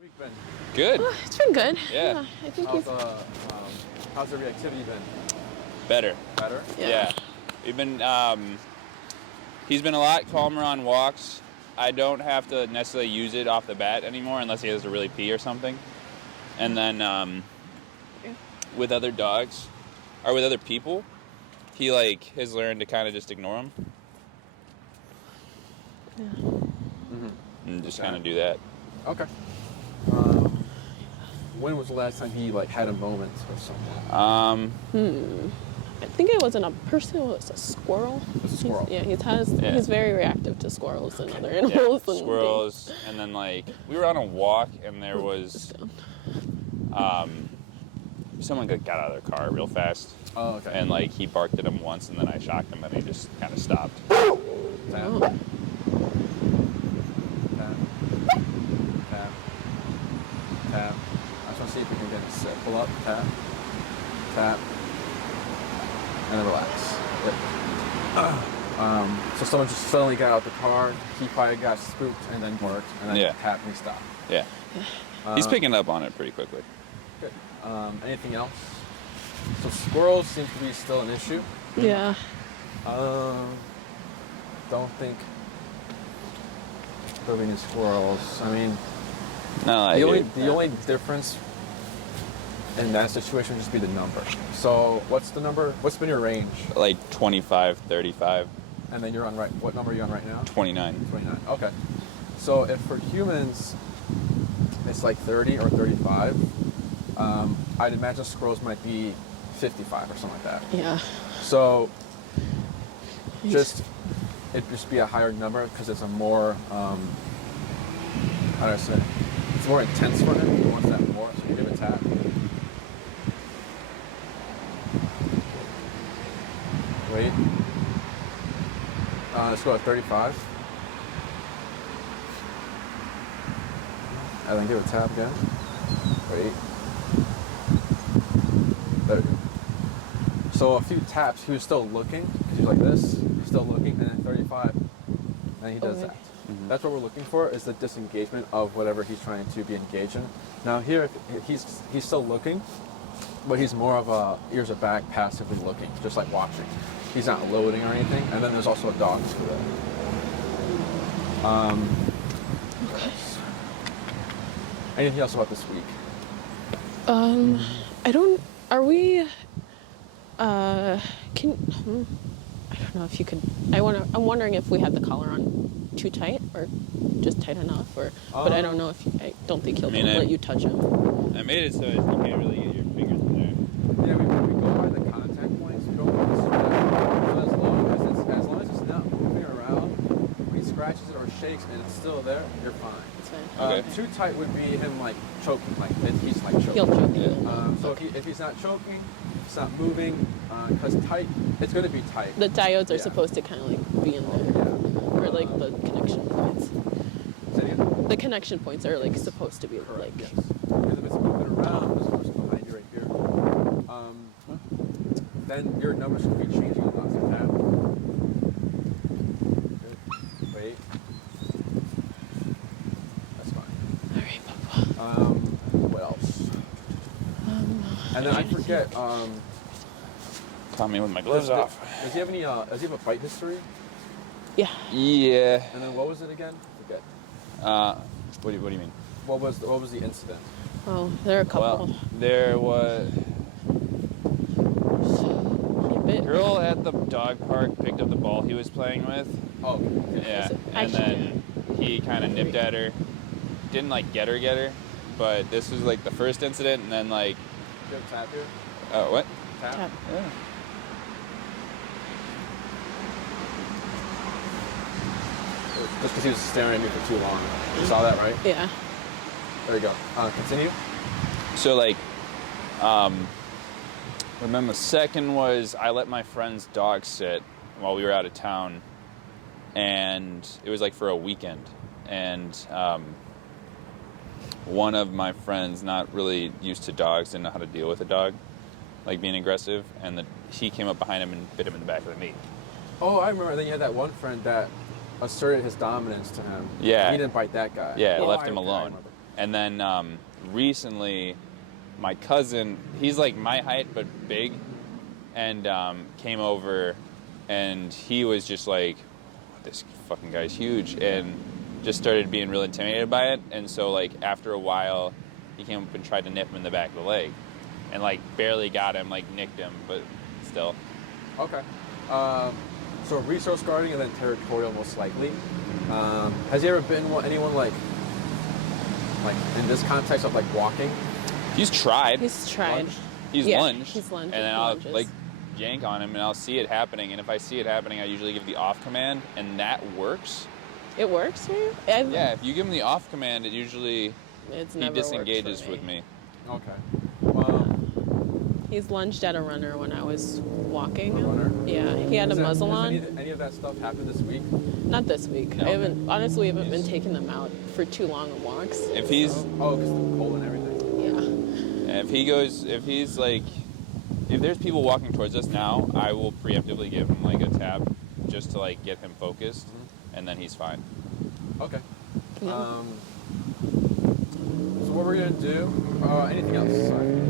Week been Good. Oh, it's been good. Yeah. I think how's the reactivity been? Better. Better? Yeah. We've been. He's been a lot calmer on walks. I don't have to necessarily use it off the bat anymore unless he has to really pee or something. And then with other dogs or with other people, he has learned to kind of just ignore them. Yeah. Mm-hmm. And just kind of do that. Okay. When was the last time he had a moment with someone? I think it wasn't a person. It was a squirrel. A squirrel. He's very reactive to squirrels and other animals. Yeah, and squirrels, and then we were on a walk and there was someone got out of their car real fast. Oh, okay. And he barked at him once, and then I shocked him, and he just kind of stopped. Tap. Oh. Tap. Tap. Tap. I just want to see if we can get a sit. Pull up. Tap. Tap. And then relax. Yep. So someone just suddenly got out the car. He probably got spooked and then barked, and then tapped and he stopped. Yeah. He's picking up on it pretty quickly. Good. Anything else? So squirrels seem to be still an issue. Yeah. Don't think there any squirrels. I mean, No, the only difference in that situation would just be the number. So what's the number? What's been your range? 25, 35. And then you're on what number are you on right now? 29. 29. Okay. So if for humans it's 30 or 35, I'd imagine squirrels might be 55 or something like that. Yeah. So it'd just be a higher number because it's a more how do I say it? It's more intense for him. He wants that more, so you give it a tap. Wait. Let's go at 35. And then give it a tap again. Wait. There we go. So a few taps, he was still looking, because he's like this, he's still looking, and then 35, and he does that. Mm-hmm. That's what we're looking for, is the disengagement of whatever he's trying to be engaged in. Now here, he's still looking, but he's more of ears are back, passively looking, just watching. He's not loading or anything, and then there's also a dog to it. Okay. Anything else about this week? Are we? I don't know if you could. I'm wondering if we had the collar on too tight or just tight enough, but I don't know if I don't think he'll let you touch him. I made it so you can't really get your fingers in there. Yeah, we go by the contact points. We don't want to scratch. So as long as it's not moving around, when he scratches it or shakes and it's still there, you're fine. It's fine. Okay. Too tight would be him choking, he's choking. He'll choke. So if he's not choking, it's not moving, because tight, it's going to be tight. The diodes are supposed to kind of be in there, or the connection points. Say it again? The connection points are supposed to be Correct, yes. Because if it's moving around, it's supposed to be behind you right here. Then your numbers should be changing a lot. So tap. Good. Wait. That's fine. All right, Papa. What else? And then I forget. Caught me with my gloves off. Does he have any? Does he have a fight history? Yeah. Yeah. And then what was it again? Forget. What do you mean? What was the incident? Oh, there are a couple. Well, there was a girl at the dog park picked up the ball he was playing with. Oh, okay. Yeah, and then he kind of nipped at her. Didn't get her, but this was the first incident, and then Do you have a tap here? what? Tap. Tap. Yeah. Just because he was staring at me for too long. You saw that, right? Yeah. There you go. Continue. So remember the second was I let my friend's dog sit while we were out of town, and it was for a weekend, and one of my friends, not really used to dogs, didn't know how to deal with a dog, being aggressive, and he came up behind him and bit him in the back of the knee. Oh, I remember. Then you had that one friend that asserted his dominance to him. Yeah. He didn't bite that guy. Yeah, left him alone. And then recently, my cousin, he's like my height but big, and came over, and he was just like, this fucking guy's huge, and just started being real intimidated by it. And so like after a while, he came up and tried to nip him in the back of the leg, and like barely got him, like nicked him, but still. Okay. So resource guarding and then territorial most likely. Has he ever been anyone like in this context of like walking? He's tried. He's tried. Lunged? He's Yeah, lunged. he's lunged. And then He I'll lunges. like yank on him, and I'll see it happening. And if I see it happening, I usually give the off command, and that works. It works for you? Yeah, if you give him the off command, it usually It's he never disengages worked for with me. Okay. He's lunged at a runner when I was walking. A runner? Yeah, he had a muzzle on. Any of that stuff happened this week? Not this week. No. I haven't been taking them out for too long of walks. If he's Oh, because the cold and everything. Yeah. if there's people walking towards us now, I will preemptively give him like a tap just to like get him focused, and then he's fine. Okay. Yeah. So what we're gonna do? Anything else? Sorry.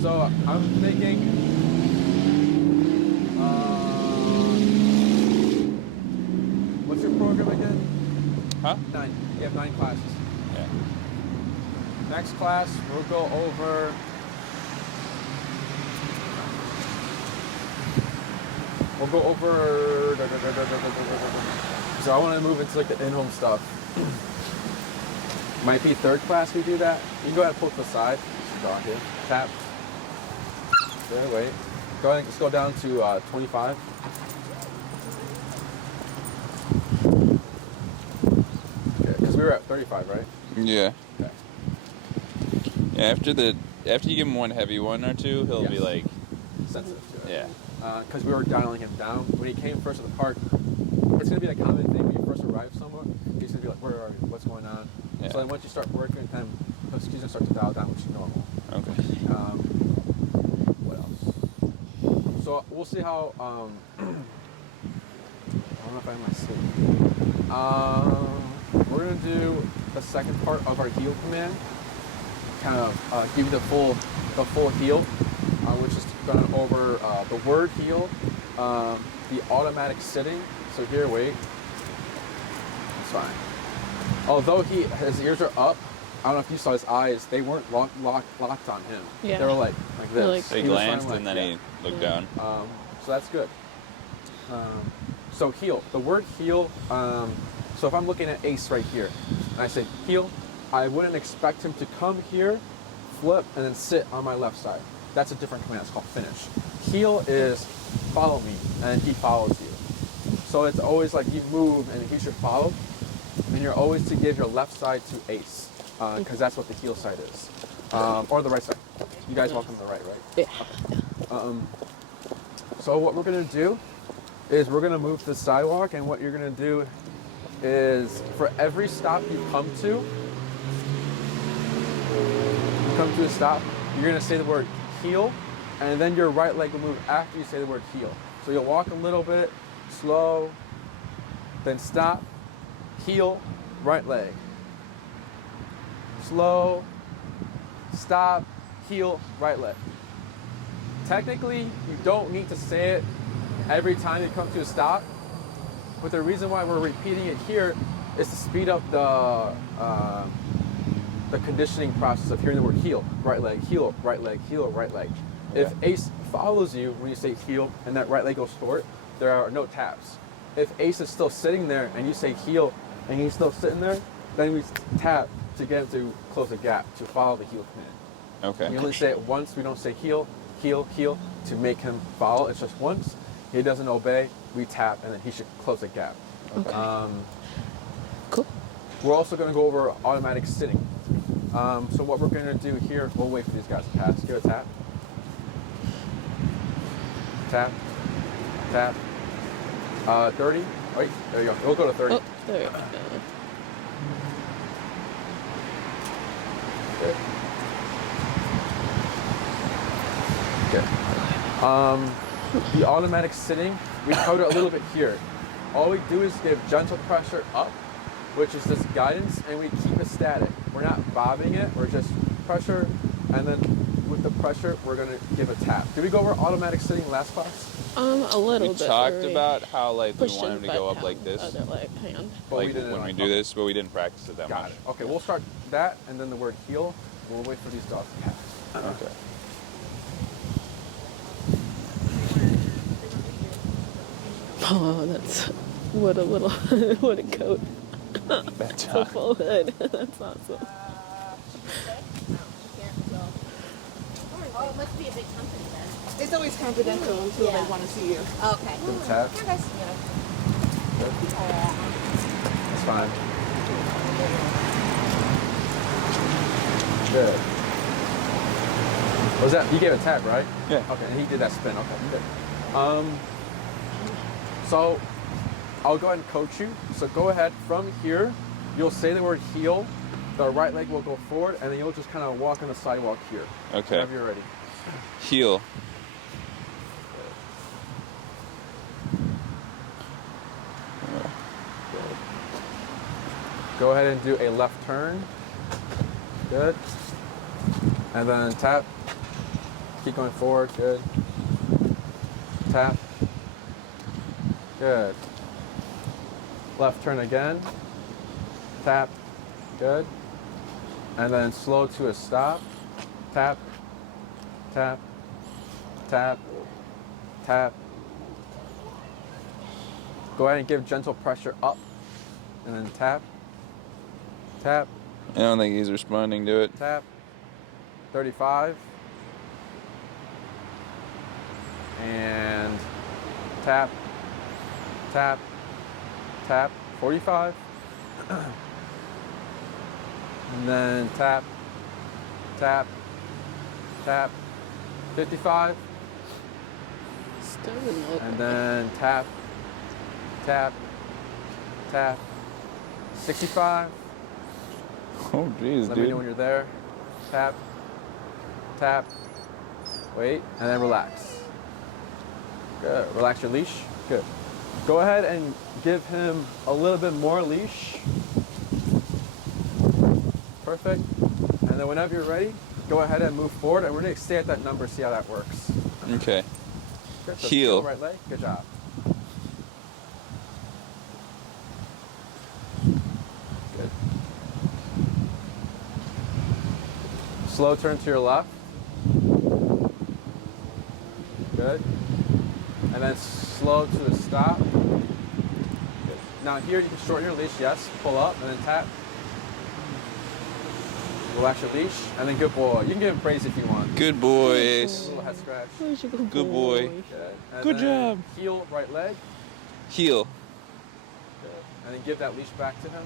So I'm thinking. What's your program again? Huh? 9. You have 9 classes. Yeah. Next class, we'll go over. So I want to move into like the in-home stuff. Might be third class we do that. You can go ahead and pull to the side. Just draw here. Tap. There, wait. Go ahead and just go down to 25. Okay, because we were at 35, right? Yeah. Okay. Yeah. After you give him one heavy one or two, he'll be Yes. like, Sensitive to it. yeah. Because we were dialing him down. When he came first to the park, it's going to be a common thing when you first arrive somewhere. He's going to be like, where are you? What's going on? Yeah. So then once you start working with him, he's going to start to dial down, which is normal. Okay. What else? So we'll see how, I don't know if I have my sleep. We're going to do the second part of our heal command. Kind of give you the full heal, which is going over the word heal, the automatic sitting. So here, wait. That's fine. Although his ears are up, I don't know if you saw his eyes. They weren't locked on him. Yeah. They were like this. Like- So he was glanced trying to, and then he looked down. So that's good. So heal. The word heal. So if I'm looking at Ace right here, and I say heal, I wouldn't expect him to come here, flip, and then sit on my left side. That's a different command. It's called finish. Heal is follow me, and he follows you. So it's always like you move, and he should follow. And you're always to give your left side to Ace, because that's what the heal side is, or the right side. You guys walk on the right, right? Yeah. So what we're gonna do is we're gonna move to the sidewalk, and what you're gonna do is for every stop you come to a stop, you're gonna say the word heal, and then your right leg will move after you say the word heal. So you'll walk a little bit, slow, then stop, heel, right leg. Slow, stop, heel, right leg. Technically, you don't need to say it every time you come to a stop, but the reason why we're repeating it here is to speed up the conditioning process of hearing the word heel, right leg, heel, right leg, heel, right leg. Okay. If Ace follows you when you say heel and that right leg goes forward, there are no taps. If Ace is still sitting there and you say heel and he's still sitting there, then we tap to get him to close the gap, to follow the heel command. Okay. We only say it once, we don't say heel, heel, heel to make him follow. It's just once. He doesn't obey, we tap, and then he should close the gap. Okay. Cool. We're also going to go over automatic sitting. So what we're going to do here, we'll wait for these guys to pass. Give a tap. Tap. Tap. 30. Wait, there you go. We'll go to 30. Oh, there we go. Okay. The automatic sitting, we covered it a little bit here. All we do is give gentle pressure up, which is just guidance, and we keep it static. we're not bobbing it. We're just pressure, and then with the pressure, we're gonna give a tap. Did we go over automatic sitting last class? A little We bit. talked about how like we pushed want him in to the go butt up like down, this, other leg, hand. But like we did it when on- we do this, but we didn't practice it that Got much. it. Okay, we'll start that, and then the word heel. We'll wait for these dogs to pass. Okay. Oh, that's what a little what a coat. That's A full hood. That's awesome. Oh, it must be a big company then. It's always confidential until Yeah. they want to see you. Okay. Give a tap. Here, guys. Good. That's fine. Good. Was that, you gave a tap, right? Yeah. Okay, and he did that spin. Okay, good. So I'll go ahead and coach you. So go ahead from here. You'll say the word heel. The right leg will go forward, and then you'll just kind of walk on the sidewalk here. Okay. Whenever you're ready. Heel. Go ahead and do a left turn. Good. And then tap. Keep going forward. Good. Tap. Good. Left turn again. Tap. Good. And then slow to a stop. Tap. Tap. Tap. Tap. Go ahead and give gentle pressure up. And then tap. Tap. I don't think he's responding to it. Tap. 35. And tap. Tap. Tap. 45. And then tap. Tap. Tap. 55. Still didn't look And right. then tap. Tap. Tap. 65. Oh, jeez, Let me know when dude. you're there. Tap, tap, wait, and then relax. Good. Relax your leash. Good. Go ahead and give him a little bit more leash. Perfect. And then whenever you're ready, go ahead and move forward, and we're going to stay at that number, see how that works. Okay. Good. So Heel. Right leg. Good job. Good. Slow turn to your left. Good. And then slow to a stop. Good. Now here you can shorten your leash, yes. Pull up and then tap. Relax your leash, and then good boy. You can give him praise if you want. Good A boys. little head scratch. Where's your good Good boy. Good. And Good then job. Heel right leg. Heel. Good. And then give that leash back to him.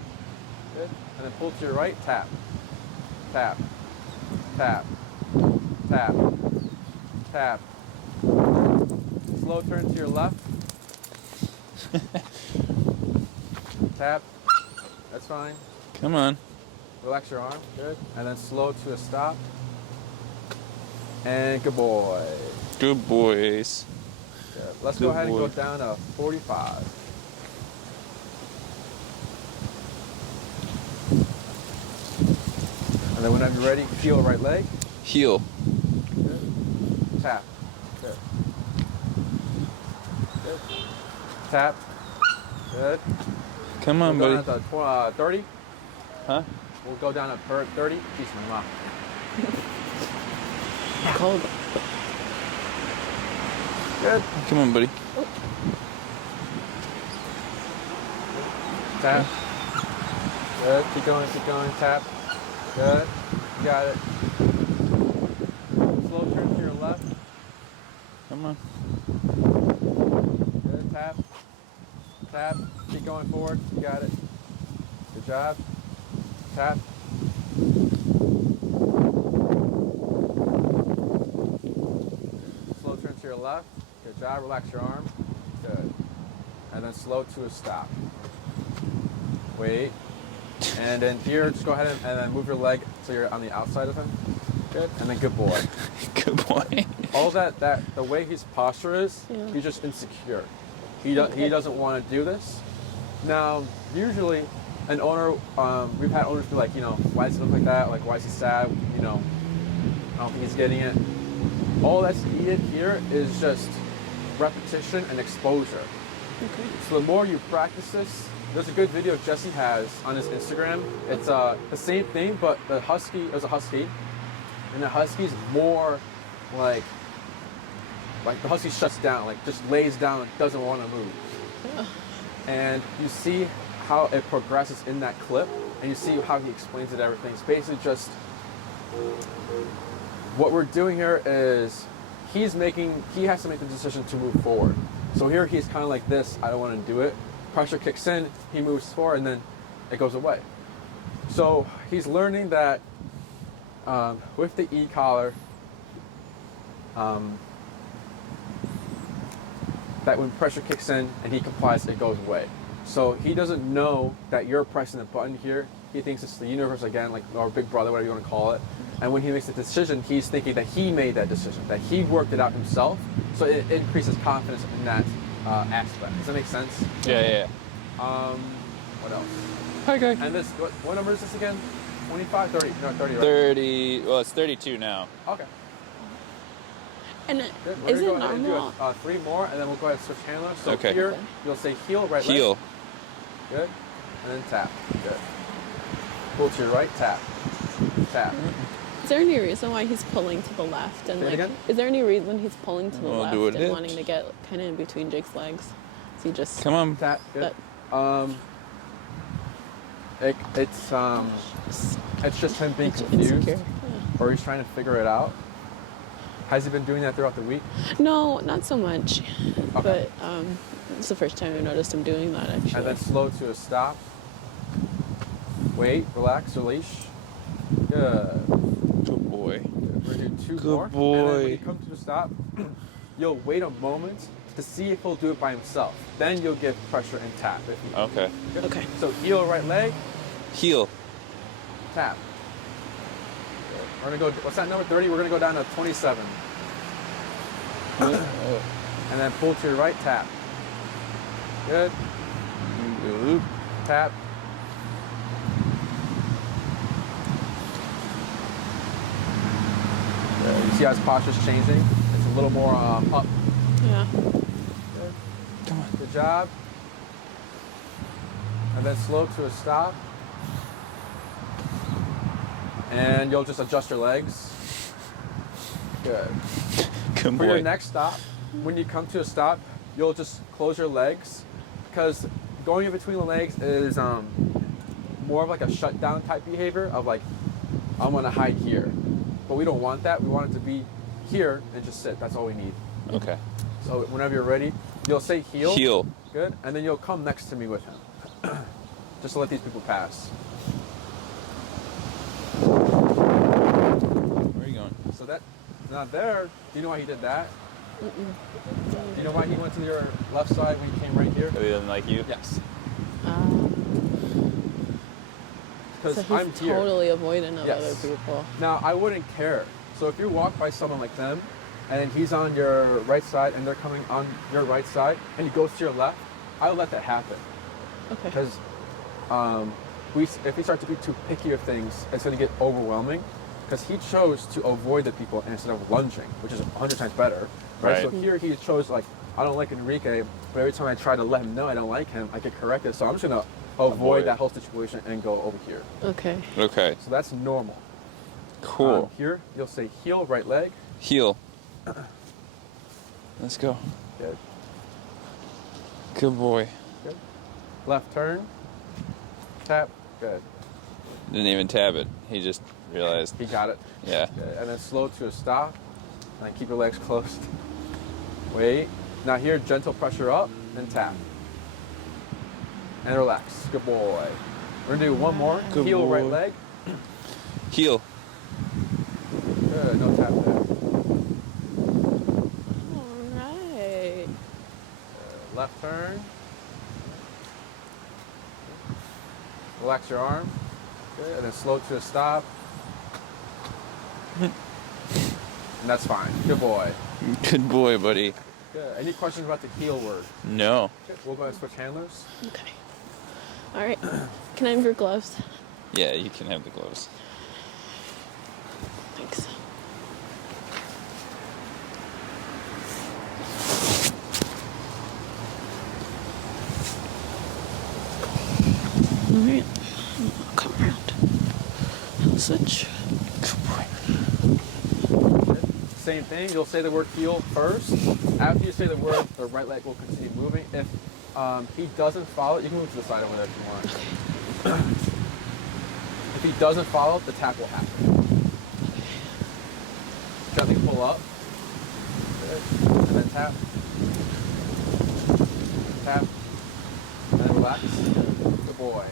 Good. And then pull to your right, tap. Tap. Tap. Tap. Tap. Slow turn to your left. Tap. That's fine. Come on. Relax your arm. Good. And then slow to a stop. And good boy. Good boys. Good. Let's Good go ahead and boy. go down to 45. And then whenever you're ready, heel right leg. Heel. Good. Tap. Good. Good. Tap. Good. Come on, We'll go buddy. down to 30. Huh? We'll go down to 30. Jeez, my mom. Cold. Good. Come on, buddy. Tap. Good. Keep going. Keep going. Tap. Good. You got it. Slow turn to your left. Come on. Good. Tap. Tap. Keep going forward. You got it. Good job. Tap. Slow turn to your left. Good job. Relax your arm. Good. And then slow to a stop. Wait. And then here, just go ahead and then move your leg so you're on the outside of him. Good. And then good boy. Good boy. All that the way his posture is, Yeah. he's just insecure. He doesn't want to do this. Now, usually, an owner, we've had owners be like, why does it look like that? Like, why is he sad? I don't think he's getting it. All that's needed here is just repetition and exposure. Okay. So the more you practice this, there's a good video Jesse has on his Instagram. It's the same thing, but the husky, it was a husky, and the husky's more like the husky shuts down, like just lays down and doesn't want to move. And you see how it progresses in that clip, and you see how he explains it, everything. It's basically just, what we're doing here is he has to make the decision to move forward. So here he's kind of like this, I don't want to do it. Pressure kicks in, he moves forward, and then it goes away. So he's learning that with the e-collar, that when pressure kicks in and he complies, it goes away. So he doesn't know that you're pressing the button here. He thinks it's the universe again, like our big brother, whatever you want to call it. And when he makes the decision, he's thinking that he made that decision, that he worked it out himself. So it increases confidence in that aspect. Does that make sense? Yeah. What else? Hi, guy. And this, what number is this again? 25, 30? No, 30, right? 30. Well, it's 32 now. Okay. And Good. We're is gonna it go ahead and normal? do 3 more, and then we'll go ahead and switch handlers. So Okay. here, you'll say heel, right leg. Heel. Good. And then tap. Good. Pull to your right, tap. Tap. Is there any reason why he's pulling to the left? And Say it again? is there any reason he's pulling to the We'll left do it and it. wanting to get kind of in between Jake's legs? Is he just Come on. Tap. Good. But- It's just him being confused, insecure? or he's trying to figure it out. Has he been doing that throughout the week? No, not so much. Okay. But it's the first time I've noticed him doing that actually. And then slow to a stop. Wait, relax, release. Good. Good boy. We're gonna do 2 Good more. And then when boy. you come to a stop, you'll wait a moment to see if he'll do it by himself. Then you'll give pressure and tap. If you Okay. Good. Okay. So heel, right leg, Heel. tap. We're gonna go. What's that number? 30. We're gonna go down to 27. And then pull to your right, tap. Good. Good. Tap. Good. You see how his posture's changing? It's a little more up. Yeah. Good. Come on. Good job. And then slow to a stop. And you'll just adjust your legs. Good. Good For your boy. next stop, when you come to a stop, you'll just close your legs, because going in between the legs is more of like a shutdown type behavior of like, I'm gonna hide here. But we don't want that. We want it to be here and just sit. That's all we need. Okay. So whenever you're ready, you'll say heel. Heel. Good. And then you'll come next to me with him. Just to let these people pass. Where are you going? So that's not there. Do you know why he did that? Do you know why he went to your left side when he came right here? So he doesn't like you? Yes. So Because he's I'm here. totally avoidant of Yes. other people. Now, I wouldn't care. So if you walk by someone like them, and he's on your right side, and they're coming on your right side, and he goes to your left, I would let that happen. Okay. Because if we start to be too picky of things, it's going to get overwhelming. Because he chose to avoid the people instead of lunging, which is 100 times better. Right? So here he chose, like, I don't like Enrique, but every time I try to let him know I don't like him, I get corrected. So I'm just going to avoid that whole situation and go over here. Okay. Okay. So that's normal. Cool. Here, you'll say heel, right leg. Heel. Let's go. Good. Good boy. Good. Left turn. Tap. Good. Didn't even tab it. He just realized. He got it. Yeah. Good. And then slow to a stop. And then keep your legs closed. Wait. Now here, gentle pressure up and tap. And relax. Good boy. We're gonna do one more. Good Heel, boy. right leg. Heel. Good. No tap there. All right. Left turn. Relax your arm. Good. And then slow to a stop. And that's fine. Good boy. Good boy, buddy. Good. Any questions about the heel word? No. Okay. We'll go ahead and switch handlers. Okay. All right. Can I have your gloves? Yeah, you can have the gloves. Thanks. All right. I'll come around. Such. Same thing. You'll say the word heel first. After you say the word, the right leg will continue moving. If he doesn't follow, you can move to the side over there if you want. If he doesn't follow, the tap will happen. Gently pull up. Good. And then tap. Tap. And then relax. Good boy.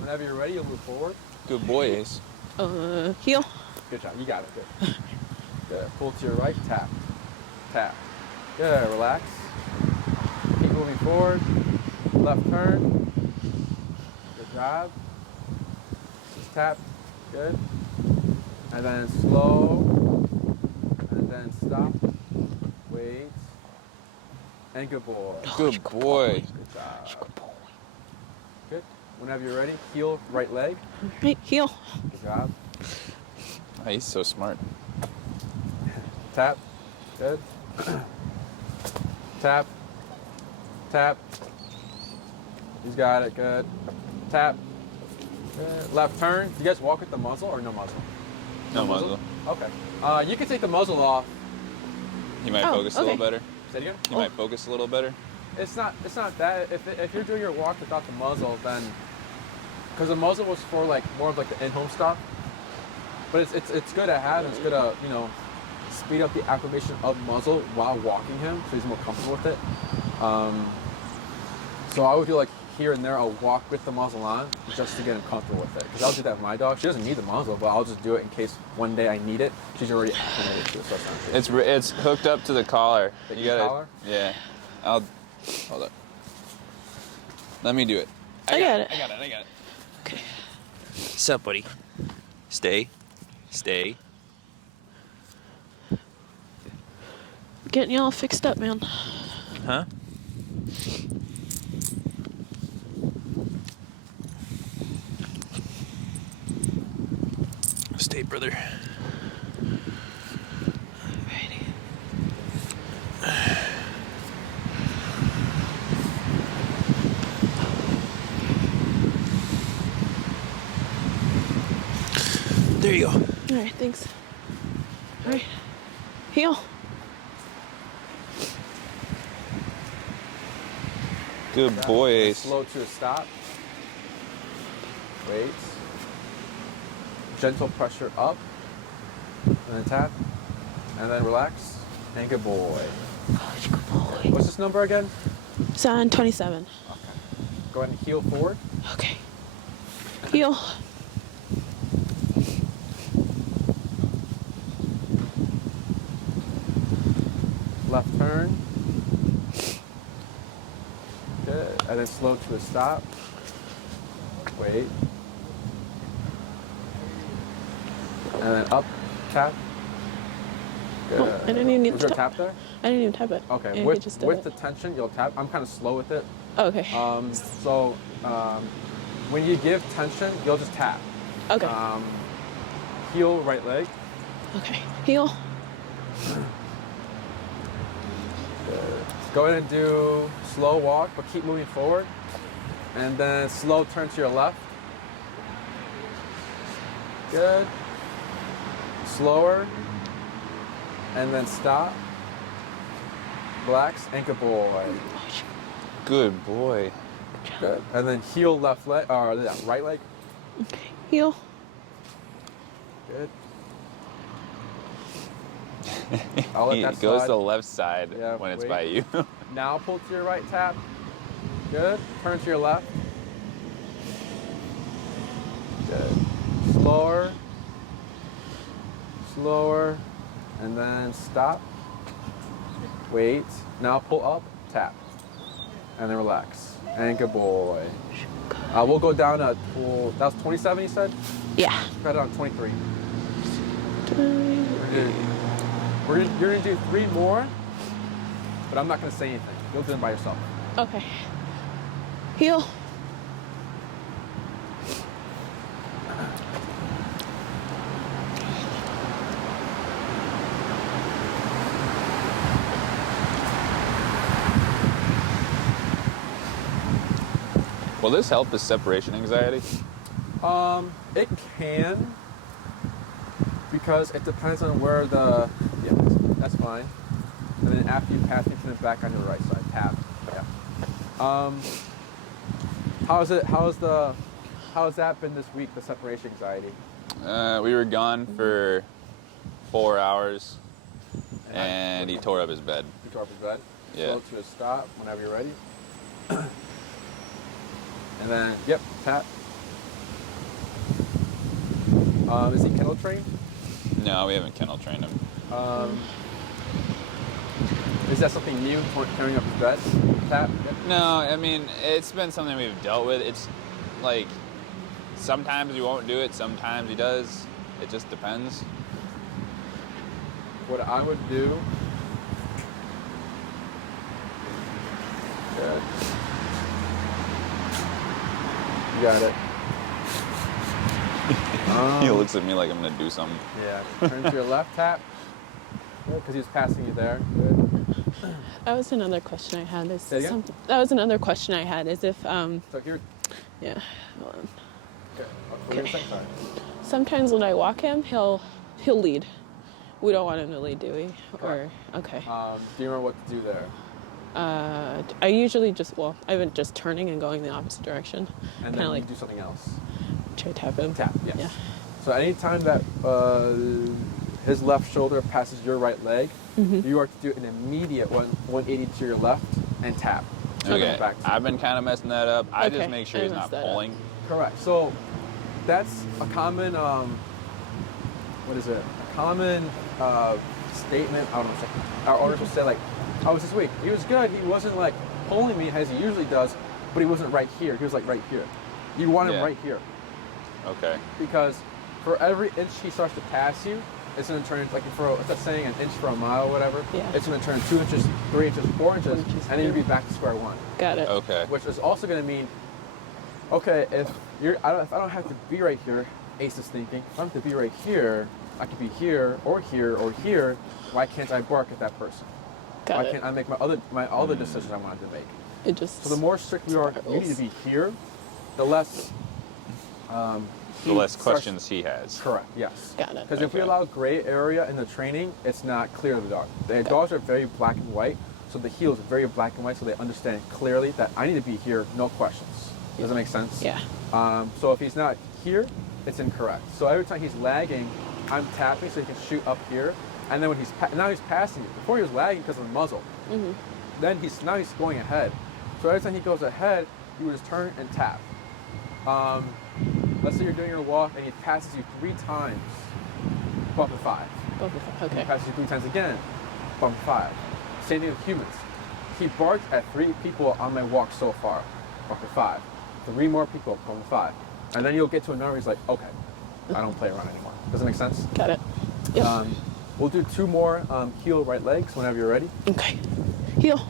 Whenever you're ready, you'll move forward. Good boy, Ace. Heel. Good job. You got it. Good. Good. Pull to your right. Tap. Tap. Good. Relax. Keep moving forward. Left turn. Good job. Just tap. Good. And then slow. And then stop. Wait. And good boy. Good boy. Good job. Good. Whenever you're ready, heel, right leg. Right. Heel. Good job. Oh, he's so smart. Tap. Good. Tap. Tap. He's got it. Good. Tap. Good. Left turn. You guys walk with the muzzle or no muzzle? No muzzle. Okay. You can take the muzzle off. He might Oh, focus a little okay. better. Say it again. He might focus a little better. It's not that. If you're doing your walk without the muzzle, then because the muzzle was for like more of like the in-home stuff. But it's good to have. It's good to speed up the acclimation of muzzle while walking him, so he's more comfortable with it. So I would do like here and there. I'll walk with the muzzle on just to get him comfortable with it. Because I'll do that with my dog. She doesn't need the muzzle, but I'll just do it in case one day I need it. She's already acclimated to it, so it's not It's hooked up to the collar. The You gotta. collar? Yeah. Hold up. Let me do it. I got it. I got it. Okay. What's up, buddy? Stay. Getting you all fixed up, man. Huh? Stay, brother. Alrighty. There you go. All right. Thanks. All right. Heel. Good boy, And Ace. slow to a stop. Wait. Gentle pressure up. And then tap. And then relax. And good boy. Gosh, good boy. What's this number again? Sign 27. Okay. Go ahead and heel forward. Okay. Heel. Left turn. Good. And then slow to a stop. Wait. And then up. Tap. Good. Oh, I didn't even need Was to there a tap there? I didn't even tap it. Okay. Yeah, he with just did with it. the tension, you'll tap. I'm kind of slow with it. Oh, okay. When you give tension, you'll just tap. Okay. Heel, right leg. Okay. Heel. Go ahead and do slow walk, but keep moving forward. And then slow turn to your left. Good. Slower. And then stop. Relax. And good boy. Good boy. Good. And then heel left leg, or right leg. Okay. Heel. Good. I'll let He that goes slide. to the left side Yeah, when it's wait. by you. Now pull to your right, tap. Good. Turn to your left. Good. Slower. Slower. And then stop. Wait. Now pull up, tap. And then relax. And good boy. We'll go down to, that was 27 you said? Yeah. Try it on 23. You're gonna do 3 more, but I'm not gonna say anything. You'll do them by yourself. Okay. Heel. Will this help his separation anxiety? It can, because it depends on where the, yeah, that's fine. And then after you pass, you turn it back on your right side, tap, yeah. How's that been this week, the separation anxiety? We were gone for 4 hours, and he tore up his bed. He tore up his bed? Yeah. Slow to a stop whenever you're ready. And then, yep, tap. Is he kennel trained? No, we haven't kennel trained him. Is that something new, tearing up his bed? Tap? Yep. No, I mean, it's been something we've dealt with. It's like, sometimes he won't do it, sometimes he does. It just depends. What I would do... Good. You got it. He looks at me like I'm gonna do something. Yeah. Turn to your left, tap. Because he was passing you there. Good. That was another question I had. Say again? That was another question I had. Is if So here. yeah. Hold on. Okay. What were you saying? Sorry. Sometimes when I walk him, he'll lead. We don't want him to lead, do we? Correct. Or okay. Do you remember what to do there? I usually I've been just turning and going the opposite direction. And Kinda then like you do something else. try to tap him. Tap, yes. Yeah. So anytime that his left shoulder passes your right leg, you are to do an immediate 180 to your left and tap. Turn Okay, it back to I've been kind of messing that up. I Okay, just make sure I he's messed not that up. pulling. Correct. So that's a common, what is it? A common statement. I don't know. Our owners will say like, "How was this week? He was good. He wasn't like pulling me as he usually does, but he wasn't right here. He was like right here. You want him Yeah. right here Okay. because for every inch he starts to pass you, it's going to turn into like it's a saying, an inch for a mile, or whatever. Yeah. It's going to turn 2 inches, 3 inches, 4 inches, 4 inches, and then you'll yeah. be back to square one. Got it. Okay. Which is also going to mean, okay, if I don't have to be right here, Ace is thinking, if I don't have to be right here, I could be here or here or here. Why can't I bark at that person? Got Why it. can't I make my other decisions I wanted to make? It just So the more strict we are, you need to be here, the less. The less questions he has. Correct. Yes. Got it. Because if we Okay. allow gray area in the training, it's not clear to the dog. The dogs are very black and white, so the heel is very black and white, so they understand clearly that I need to be here, no questions. Does that make sense? Yeah. So if he's not here, it's incorrect. So every time he's lagging, I'm tapping so he can shoot up here, and then when now he's passing you. Before he was lagging because of the muzzle. Then now he's going ahead. So every time he goes ahead, you would just turn and tap. Let's say you're doing your walk and he passes you 3 times, bump to 5. He Okay. passes you 3 times again, bump to 5. Same thing with humans. He barked at 3 people on my walk so far, bump to 5. 3 more people, bump to 5. And then you'll get to a number, he's like, okay, I don't play around anymore. Does that make sense? Got it. Yep. We'll do 2 more heel right legs whenever you're ready. Okay. Heel.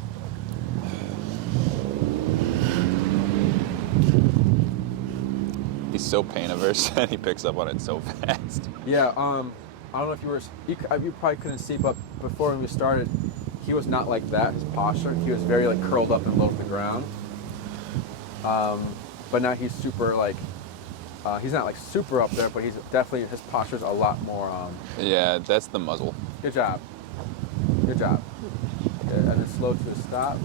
He's so pain averse and he picks up on it so fast. Yeah, I don't know if you probably couldn't see, but before when we started, he was not like that, his posture. He was very like curled up and low to the ground. But now he's super like, he's not like super up there, but he's definitely, his posture's a lot more, Yeah, that's the muzzle. good job. Good job. Good. And then slow to a stop.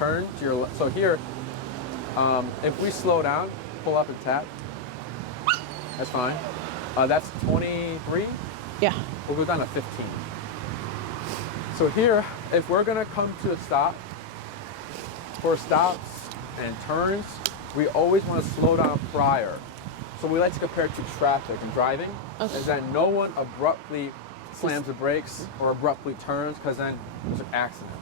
Turn to your left. So here, if we slow down, pull up and tap, that's fine. That's 23. Yeah. We'll go down to 15. So here, if we're gonna come to a stop, for stops and turns, we always want to slow down prior. So we like to compare it to traffic and driving, Okay. is that no one abruptly slams the brakes or abruptly turns, because then there's an accident.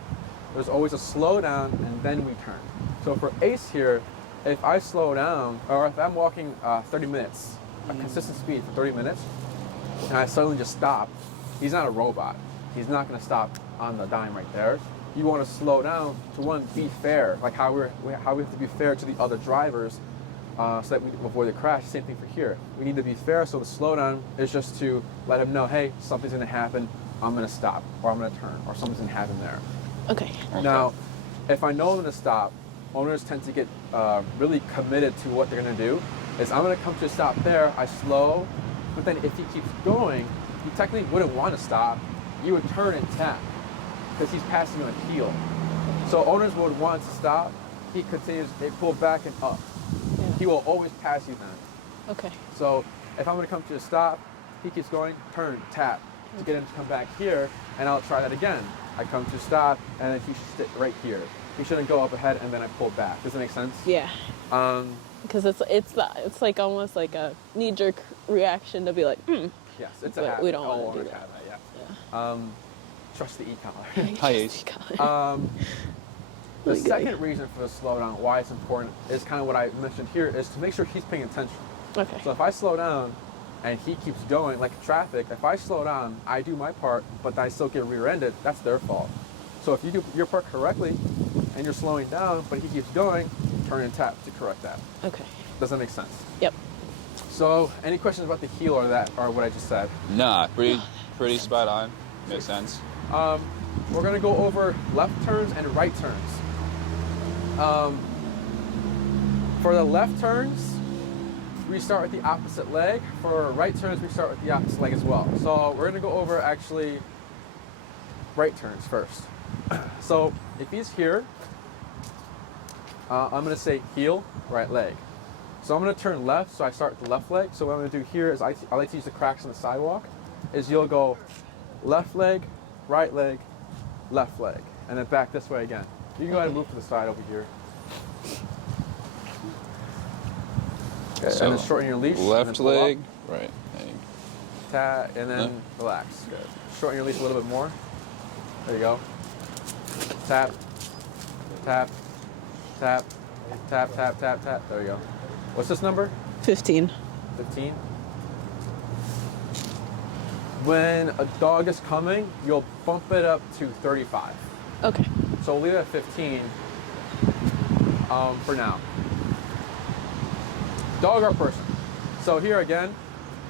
There's always a slow down and then we turn. So for Ace here, if I slow down, or if I'm walking 30 minutes, a consistent speed for 30 minutes, and I suddenly just stop, he's not a robot. He's not going to stop on the dime right there. You want to slow down to, one, be fair, like how we have to be fair to the other drivers, so that we avoid the crash. Same thing for here. We need to be fair, so the slowdown is just to let him know, hey, something's going to happen. I'm going to stop, or I'm going to turn, or something's going to happen there. Okay. Now, if I know I'm going to stop, owners tend to get really committed to what they're going to do is I'm going to come to a stop there, I slow, but then if he keeps going, you technically wouldn't want to stop. You would turn and tap because he's passing you a heel. So owners would want to stop. He continues, they pull back and up. Yeah. He will always pass you then. Okay. So if I'm going to come to a stop, he keeps going, turn, tap to get him to come back here, and I'll try that again. I come to a stop, and then he should sit right here. He shouldn't go up ahead, and then I pull back. Does that make sense? Yeah. Because it's like almost like a knee-jerk reaction to be like, Yes, it's a But habit. we don't All wanna do owners that. have that, yeah. Trust the e-collar. Hi, Ace. The Really good. second reason for the slowdown, why it's important, is kind of what I mentioned here, is to make sure he's paying attention. Okay. So if I slow down and he keeps going, like traffic, if I slow down, I do my part, but I still get rear-ended, that's their fault. So if you do your part correctly and you're slowing down, but he keeps going, turn and tap to correct that. Okay. Does that make sense? Yep. So any questions about the heel or that, or what I just said? Nah, pretty spot on. Makes sense. We're gonna go over left turns and right turns. For the left turns, we start with the opposite leg. For right turns, we start with the opposite leg as well. So we're gonna go over actually right turns first. So if he's here, I'm gonna say heel, right leg. So I'm gonna turn left, so I start with the left leg. So what I'm gonna do here is I like to use the cracks on the sidewalk, is you'll go left leg, right leg, left leg, and then back this way again. You can go ahead and move to the side over here. Okay, So, and then shorten your leash. Left and then pull leg, up. right leg. And then relax. Good. Shorten your leash a little bit more. There you go. Tap, tap, tap, tap, tap, tap, tap. There you go. What's this number? 15. 15. When a dog is coming, you'll bump it up to 35. Okay. So we'll leave it at 15 for now. Dog or person. So here again,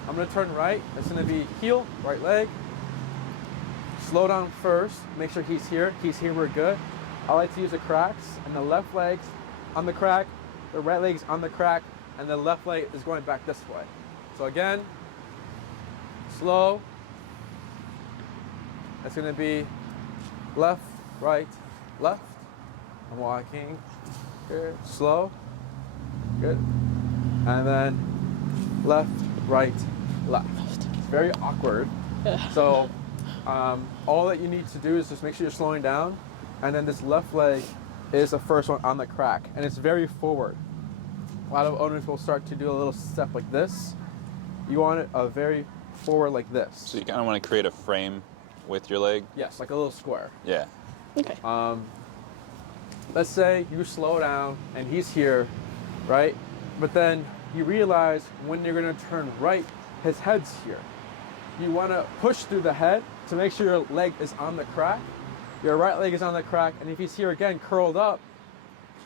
I'm gonna turn right. It's gonna be heel, right leg. Slow down first, make sure he's here. He's here, we're good. I like to use the cracks, and the left leg's on the crack, the right leg's on the crack, and the left leg is going back this way. So again, slow. It's gonna be left, right, left. I'm walking, good, slow, good. And then left, right, left. It's very awkward. Yeah. So all that you need to do is just make sure you're slowing down, and then this left leg is the first one on the crack, and it's very forward. A lot of owners will start to do a little step like this. You want it very forward like this. So you kind of want to create a frame with your leg. Yes, like a little square. Yeah. Okay. Let's say you slow down and he's here, right? But then you realize when you're gonna turn right, his head's here. You wanna push through the head to make sure your leg is on the crack. Your right leg is on the crack, and if he's here again, curled up,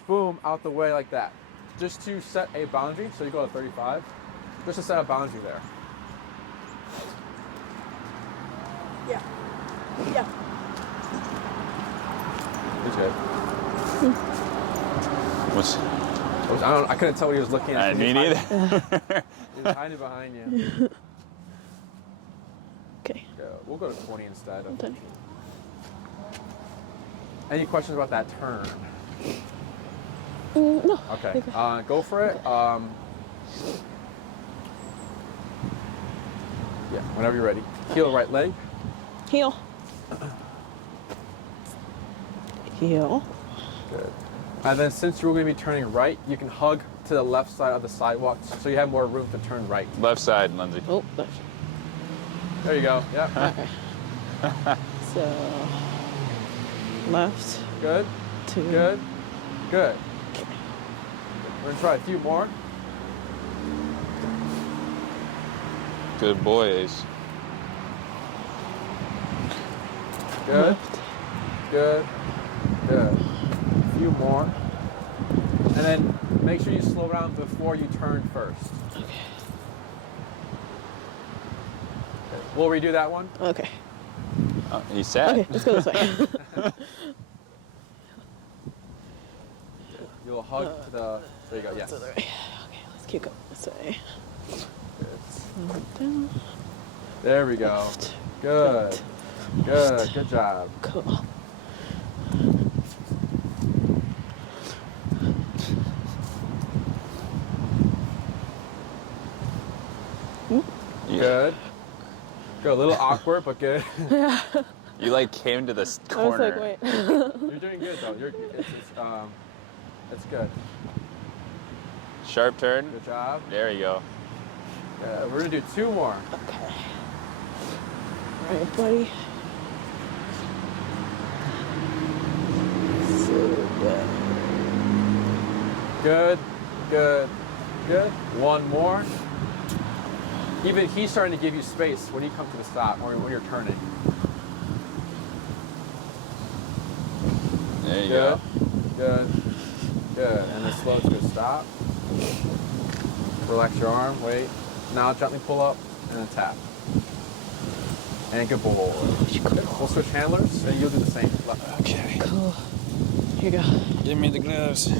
boom, out the way like that. Just to set a boundary, so you go to 35, just to set a boundary there. Yeah. Yeah. He's good. What's? I couldn't tell what he was looking at. Me neither. He was hiding behind you. Okay. Yeah, we'll go to 20 instead. Done. Any questions about that turn? No. Okay, go for it. Yeah, whenever you're ready. Heel, right leg. Heel. Heel. Good. And then since you're going to be turning right, you can hug to the left side of the sidewalk so you have more room to turn right. Left side, Lindsay. Oh, that's There you go. Yeah. okay. So left. Good. Two. Good. Good. We're going to try a few more. Good boy, Ace. Good. Left. Good. Good. A few more. And then make sure you slow down before you turn first. Okay. We'll redo that one. Okay. Oh, he's sad. Okay, let's go this way. You'll little hug to the. There you go. Yes. That's the right. Okay, let's keep going this way. Good. Down. There we go. Good. Good. Good job. Cool. Good. Good. A little awkward, but good. You like came to this I was corner. like, wait. You're doing good though. It's good. Sharp turn. Good job. There you go. We're gonna do 2 more. Okay. All right, buddy. So good. Good. Good. Good. 1 more. Even he's starting to give you space when you come to the stop or when you're turning. There you Good. go. Good. Good. And then slow to a stop. Relax your arm. Wait. Now gently pull up and then tap. And good boy. We'll switch handlers and you'll do the same. Left. Okay. Cool. Here you go. Give me the gloves.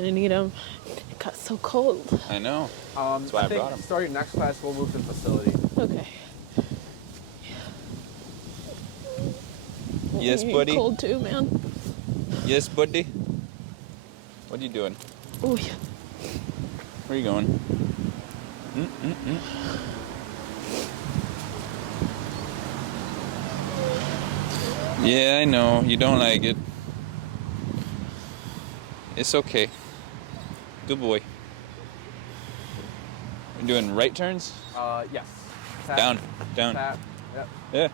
I need them. It got so cold. I know. That's why I think brought 'em. starting next class, we'll move to the facility. Okay. Yes, You buddy. cold too, man. Yes, buddy. What are you doing? Oh yeah. Where are you going? Yeah, I know. You don't like it. It's okay. Good boy. We're doing right turns? Yes. Tap, Down. Down. Tap. Yep. Yeah.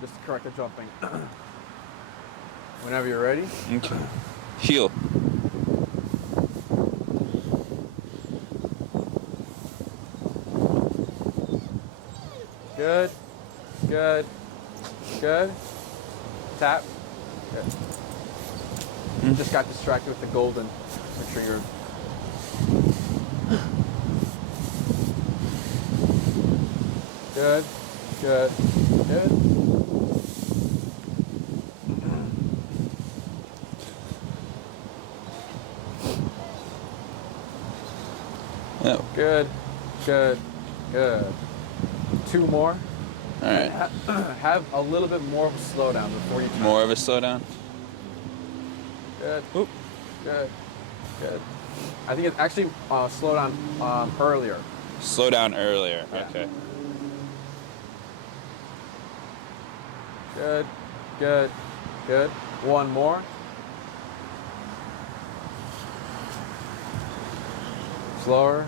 Just to correct the jumping. Whenever you're ready. Okay. Heel. Good. Good. Good. Tap. Good. Just got distracted with the golden. Make sure you're. Good. Good. Good. Oh. Good. Good. Good. 2 more. All right. Have a little bit more of a slowdown before you turn. More of a slowdown. Good. Oop. Good. Good. I think it's actually slow down earlier. Slow down earlier. Yeah. Okay. Good. Good. Good. 1 more. Slower.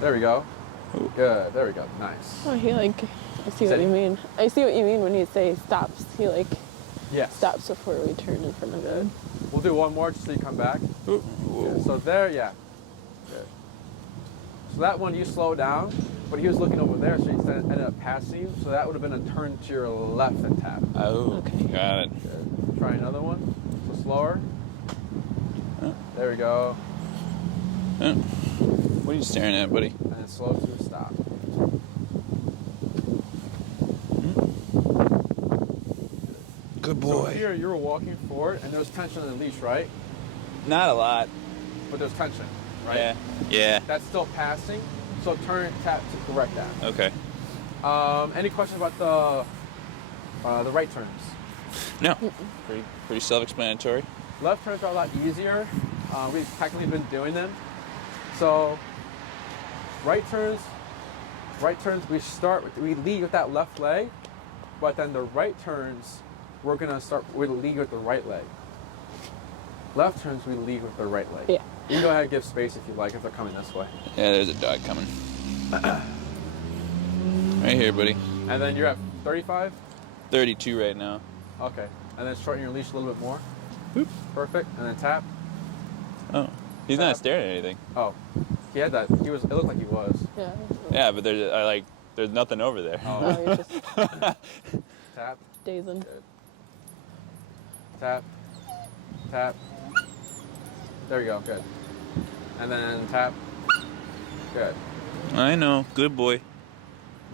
There we go. Ooh. Good. There we go. Nice. Oh, he like. I see what you mean. I see what you mean when you say stops. He like Yes. stops before we turn in front of him. We'll do 1 more just so you come back. Ooh. Good. So there, yeah. Good. So that one you slow down, but he was looking over there, so he ended up passing you. So that would have been a turn to your left and tap. Oh. Okay. Got it. Good. Try another one. So slower. Oh. There we go. Oh. What are you staring at, buddy? And then slow to a stop. Good So here you were walking forward, and there was tension on the leash, right? Not a lot. But there's tension, right? Yeah. Yeah. That's still passing. So turn and tap to correct that. Okay. Any questions about the right turns? No. Pretty self-explanatory. Left turns are a lot easier. We've technically been doing them. So right turns, we lead with that left leg, but then the right turns, we lead with the right leg. Left turns, we lead with the right leg. Yeah. You can go ahead and give space if you like, if they're coming this way. Yeah, there's a dog coming. Right here, buddy. And then you're at 35? 32 right now. Okay. And then shorten your leash a little bit more. Boop. Perfect. And then tap. Oh. He's not staring at anything. Oh. He had that. It looked like he was. Yeah. Yeah, but there's nothing over there. Oh, you're just Tap. dazing. Good. Tap. Tap. There we go. Good. And then tap. Good. I know. Good boy.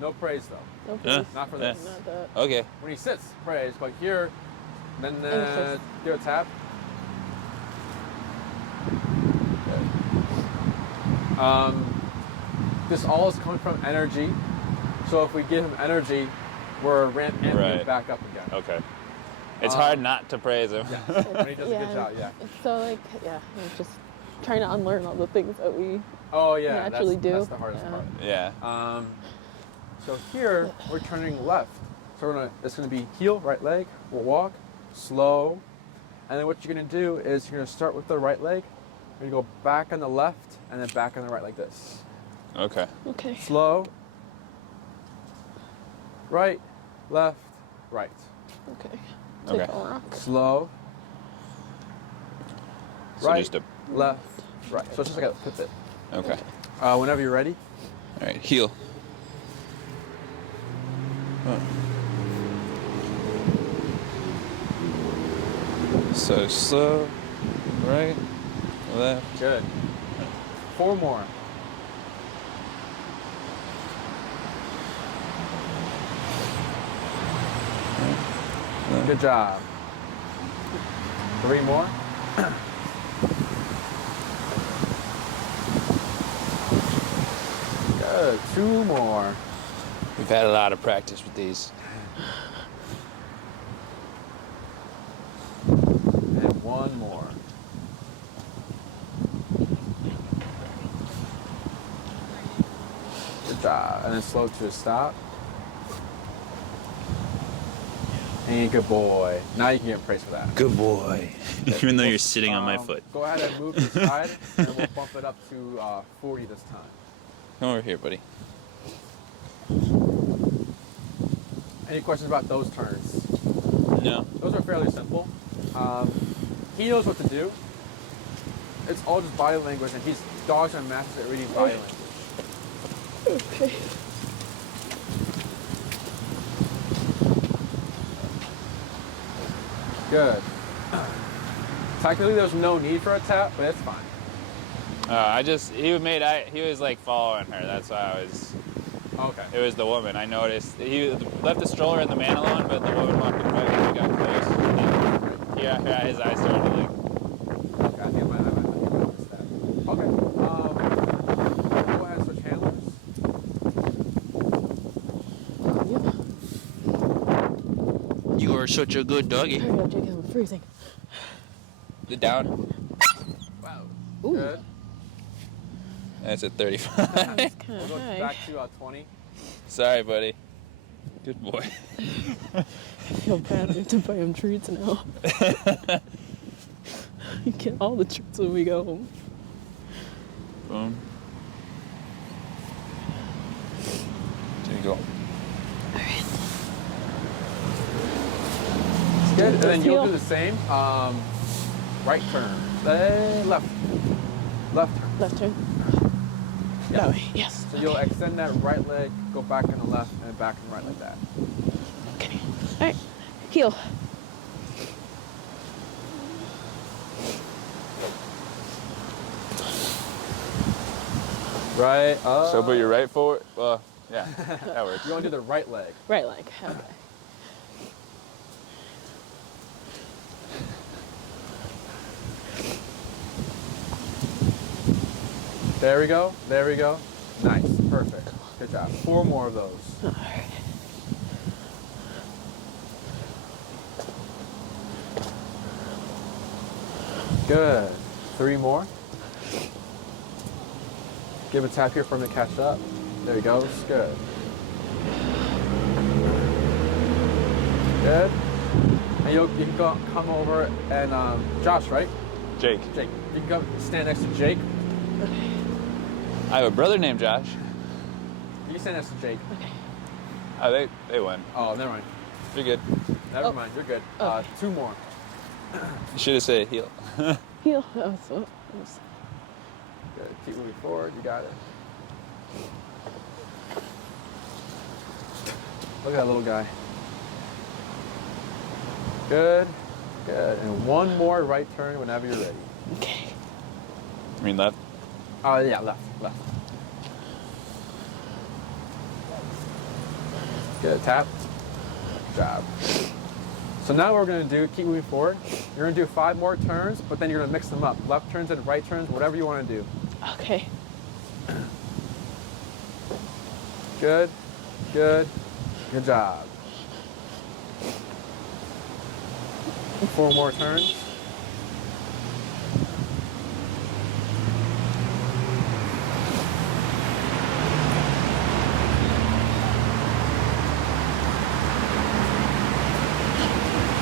No praise though. No, Yeah. please. Not for Yeah. this. Not that. Okay. When he sits, praise. But here, then And do a tap. This all is coming from energy. So if we give him energy, we're ramping him back up again. Okay. It's hard not to praise him. Yeah, and he does a good job, yeah. So like, yeah, I'm just trying to unlearn all the things that we naturally do. That's the hardest part. Yeah. So here, we're turning left. So it's gonna be heel, right leg, we'll walk, slow. And then what you're gonna do is you're gonna start with the right leg, you're gonna go back on the left, and then back on the right like this. Okay. Okay. Slow. Right, left, right. Okay. Okay. Take a rock. Slow. So Right, just a... left, right. So it's just like a pivot. Okay. Whenever you're ready. All right, heel. Oh. So slow, right, left. Good. 4 more. Good job. 3 more. Good. 2 more. We've had a lot of practice with these. And 1 more. Good job. And then slow to a stop. And good boy. Now you can get praise for that. Good boy. Even though you're sitting on my foot. Go ahead and move to the side, and we'll bump it up to 40 this time. Come over here, buddy. Any questions about those turns? No. Those are fairly simple. He knows what to do. It's all just body language, and dogs are masters at reading body language. Okay. Good. Technically, there's no need for a tap, but it's fine. He was like following her. That's why I was. Okay. It was the woman. I noticed he left the stroller in the man alone, but the woman walked in front and he got close. Yeah, his eyes started to like. Okay, I think I might missed that. Okay. Go ahead and switch handlers. You are such a good doggy. Hurry up, Jacob, I'm freezing. Down. Wow. Ooh. Good. That's at 35. That's kind We'll of go high. back to 20. Sorry, buddy. Good boy. I feel bad. I have to buy him treats now. You get all the treats when we go home. Boom. There you go. Good. And then Just you'll heel. do the same. Right turn. Left. Left turn. Left turn. Yeah. That way. Yes. So you'll extend that right leg, go back on the left, and then back on the right like that. Okay. All right. Heel. Right. So put your right forward. Well, yeah, that works. You want to do the right leg. Right leg. Okay. There we go. There we go. Nice. Perfect. Good job. 4 more of those. All right. Good. 3 more. Give a tap here for him to catch up. There he goes. Good. Good. And you can come over and Josh, right? Jake. Jake. You can come stand next to Jake. I have a brother named Josh. You can stand next to Jake. Okay. Oh, they won. Oh, never mind. You're good. Never mind. You're good. Okay. 2 more. You should have said heel. Heel. Oh, so. Oops. Good. Keep moving forward. You got it. Look at that little guy. Good. Good. And 1 more right turn whenever you're ready. Okay. I mean left. Oh, yeah, left. Good. Tap. Good job. So now what we're going to do, keep moving forward. You're going to do 5 more turns, but then you're going to mix them up. Left turns and right turns, whatever you want to do. Okay. Good. Good. Good job. 4 more turns.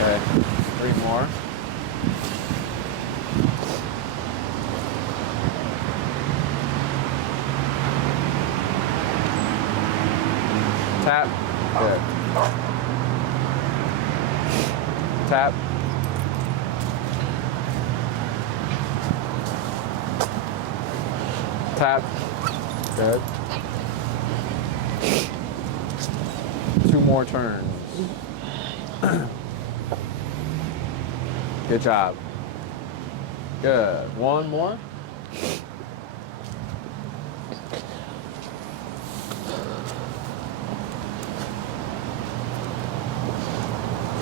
Okay, 3 more. Tap. Good. Tap. Tap. Good. 2 more turns. Good job. Good. 1 more.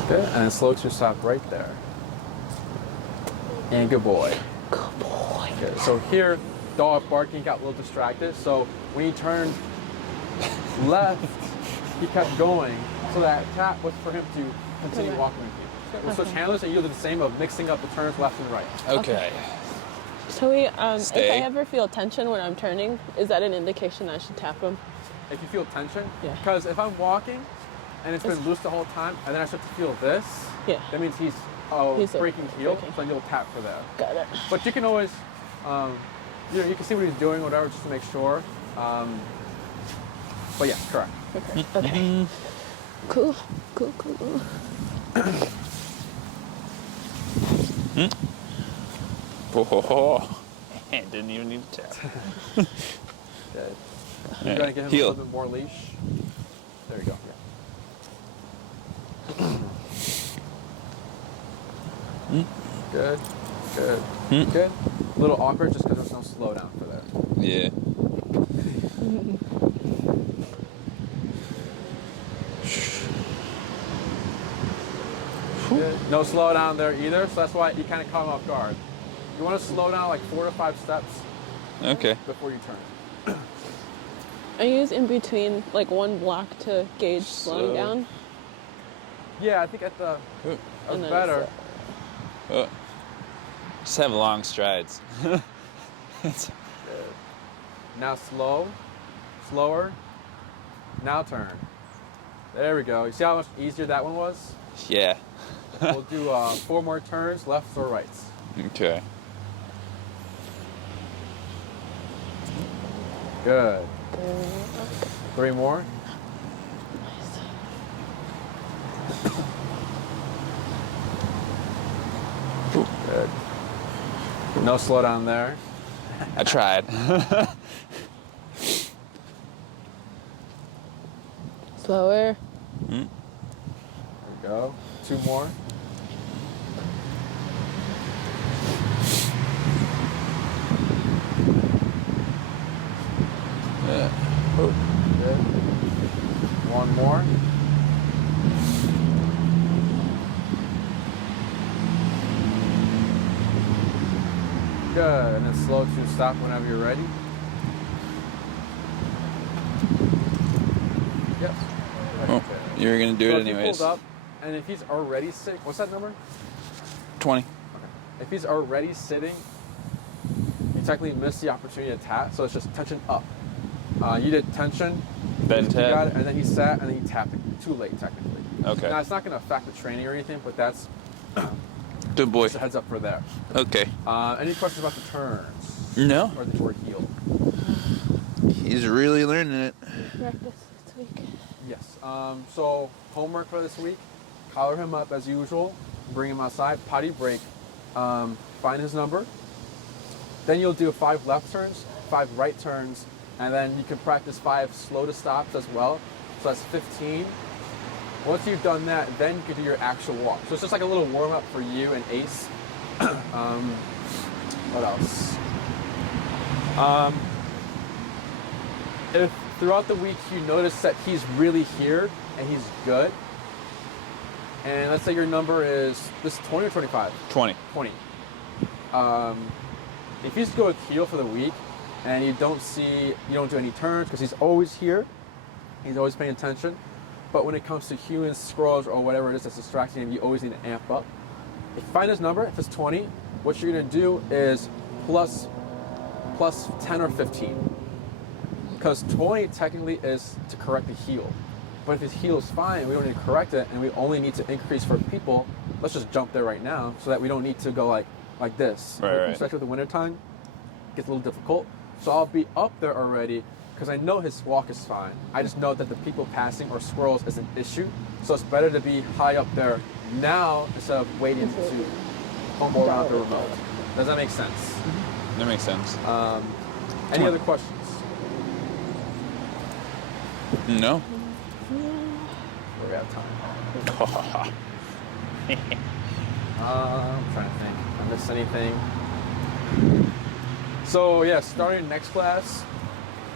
Good. And then slow to stop right there. And good boy. Good boy. Good. So here, dog barking got a little distracted. So when he turned left, he kept going. So that tap was for him to continue walking with you. So handlers, and you do the same of mixing up the turns left and right. Okay. So if I Stay. ever feel tension when I'm turning, is that an indication I should tap him? If you feel tension, Yeah. because if I'm walking and it's been loose the whole time, and then I start to feel this, Yeah. that means he's breaking heel, breaking. so then you'll tap for that. Got it. But you can always, you can see what he's doing, whatever, just to make sure. But yeah, correct. Okay. Okay. Cool. Cool. Cool. Oh, didn't even need to tap. Good. You're gonna give him Heel. a little bit more leash. There you go. Yeah. Good. Good. Good. A little awkward just because there's no slowdown for that. Yeah. Good. No slowdown there either, so that's why you kind of caught him off guard. You want to slow down like 4 to 5 steps Okay. before you turn. I use in between like one block to gauge slowing Slow. down. Yeah, I think at the And then better. Just have long strides. Good. Now slow, slower. Now turn. There we go. You see how much easier that one was? Yeah. We'll do 4 more turns, lefts or rights. Okay. Good. 3 more. Good. No slowdown there. I tried. Slower. There we go. 2 more. Good. 1 more. Good. And then slow to stop whenever you're ready. Yep. Oh, you were gonna do So it if he anyways. pulls up, and if he's already sitting, what's that number? 20. Okay. If he's already sitting, you technically missed the opportunity to tap, so it's just tension up. You did tension, Then you got tap. it, and then he sat, and then he tapped it. Too late, technically. Okay. Now, it's not going to affect the training or anything, but that's Good boy. just a heads up for there. Okay. Any questions about the turns? No. Or the word heel? He's really learning it. Practice this week. Yes. So, homework for this week, collar him up as usual, bring him outside, potty break, find his number. Then you'll do 5 left turns, 5 right turns, and then you can practice 5 slow to stops as well. So that's 15. Once you've done that, then you can do your actual walk. So it's just like a little warm up for you and Ace. What else? If throughout the week you notice that he's really here and he's good, and let's say your number is this 20 or 25? 20. 20. If he's good with heel for the week and you don't do any turns because he's always here, He's always paying attention. But when it comes to humans, squirrels, or whatever it is that's distracting him, you always need to amp up. If you find his number, if it's 20, what you're going to do is plus 10 or 15. Because 20 technically is to correct the heel. But if his heel is fine, we don't need to correct it, and we only need to increase for people, let's just jump there right now so that we don't need to go like this. Right. Especially with the winter time, it gets a little difficult. So I'll be up there already because I know his walk is fine. I just know that the people passing or squirrels is an issue. So it's better to be high up there now instead of waiting to fumble around the remote. Does that make sense? That makes sense. Any other questions? No. We're out of time. I'm trying to think. If I missed anything. So yeah, starting next class,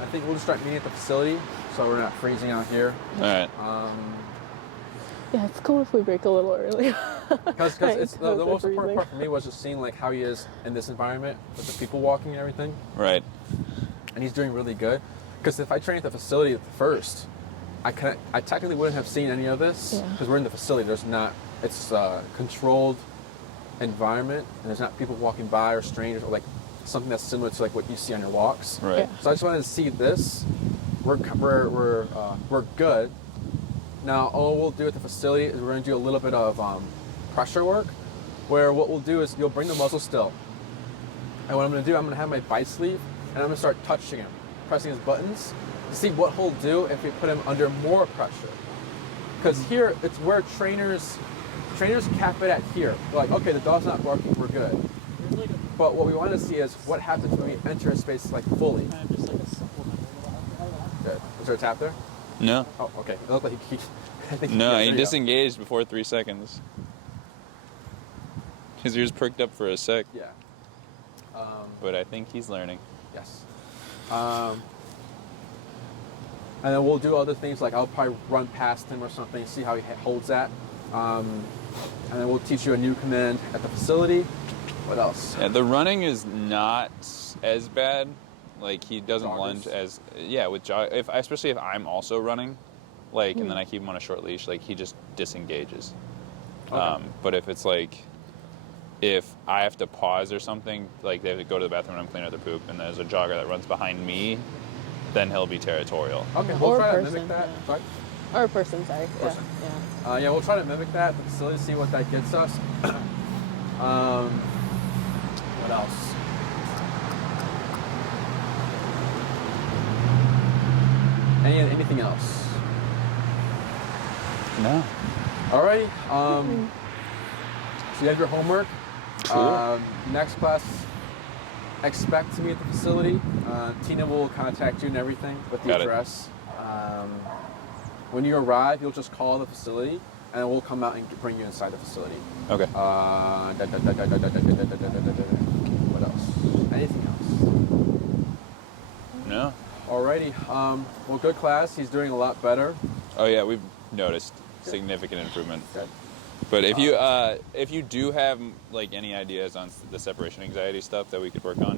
I think we'll just start meeting at the facility, so we're not freezing out here. All right. Yeah, it's cool if we break a little early. Because it's the most important part for me was just seeing like how he is in this environment with the people walking and everything. Right. And he's doing really good. Because if I trained at the facility at the first, I technically wouldn't have seen any of this because we're in the facility. It's a controlled environment, and there's not people walking by or strangers or like something that's similar to like what you see on your walks. Right. Yeah. So I just wanted to see this. We're good. Now all we'll do at the facility is we're going to do a little bit of pressure work, where what we'll do is you'll bring the muzzle still, and what I'm going to do, I'm going to have my bite sleeve, and I'm going to start touching him, pressing his buttons, to see what he'll do if we put him under more pressure. Because here it's where trainers cap it at here. They're like, okay, the dog's not barking, we're good. But what we want to see is what happens when we enter a space like fully. Good. Was there a tap there? No. Oh, okay. It looked like he I think No, yeah, he there you go. disengaged before 3 seconds. His ears perked up for a sec, Yeah. but I think he's learning. Yes. And then we'll do other things like I'll probably run past him or something, see how he holds that. And then we'll teach you a new command at the facility. What else? Yeah, the running is not as bad. Like he doesn't Joggers? lunge as with especially if I'm also running, like and then I keep him on a short leash, like he just disengages. Okay. But if it's like if I have to pause or something, like they have to go to the bathroom and I'm cleaning out their poop, and there's a jogger that runs behind me, then he'll be territorial. Okay, Or we'll try to person, mimic that. yeah. Sorry? Or a person, sorry. Person. Yeah. Yeah, we'll try to mimic that at the facility, see what that gets us. What else? Anything else? No. Alrighty. So you have your homework. Cool. Next class, expect to meet at the facility. Tina will contact you and everything with the Got it. address. When you arrive, you'll just call the facility, and we'll come out and bring you inside the facility. Okay. What else? Anything else? No. Alrighty. Well, good class. He's doing a lot better. Oh yeah, we've noticed significant improvement. Good. But if you do have like any ideas on the separation anxiety stuff that we could work on,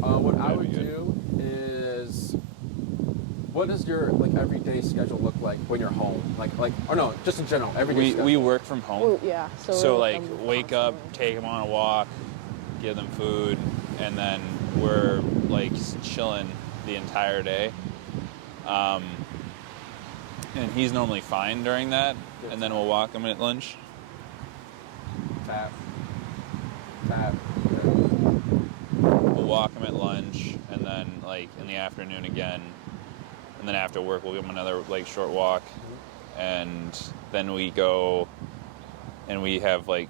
What I that'd would be good. do is, what does your like everyday schedule look like when you're home? Or no, just in general, everyday schedule. we work from home. Well, yeah. So like I'm wake up, constantly- take them on a walk, give them food, and then we're like chilling the entire day. And he's normally fine during that, and then we'll walk him at lunch. Tap. We'll walk him at lunch, and then like in the afternoon again, and then after work we'll give him another like short walk, and then we go, and we have like,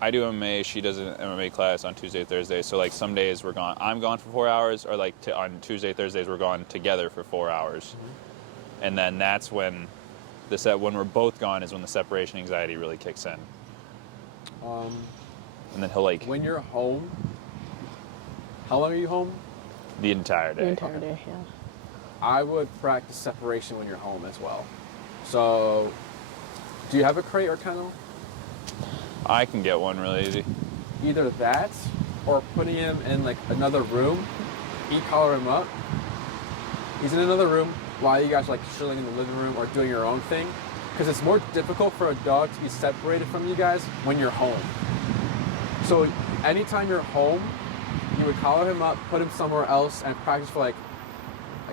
I do MMA, she does an MMA class on Tuesday, Thursday. So like some days I'm gone for 4 hours, or like on Tuesday, Thursdays we're gone together for 4 hours, and then that's when when we're both gone is when the separation anxiety really kicks in, and then he'll like When you're home, how long are you home? the entire day. The entire day, yeah. I would practice separation when you're home as well. So, do you have a crate or kennel? I can get one really easy. Either that, or putting him in like another room. E-collar him up. He's in another room. while you guys are like chilling in the living room or doing your own thing, because it's more difficult for a dog to be separated from you guys when you're home. So anytime you're home, you would collar him up, put him somewhere else, and practice for like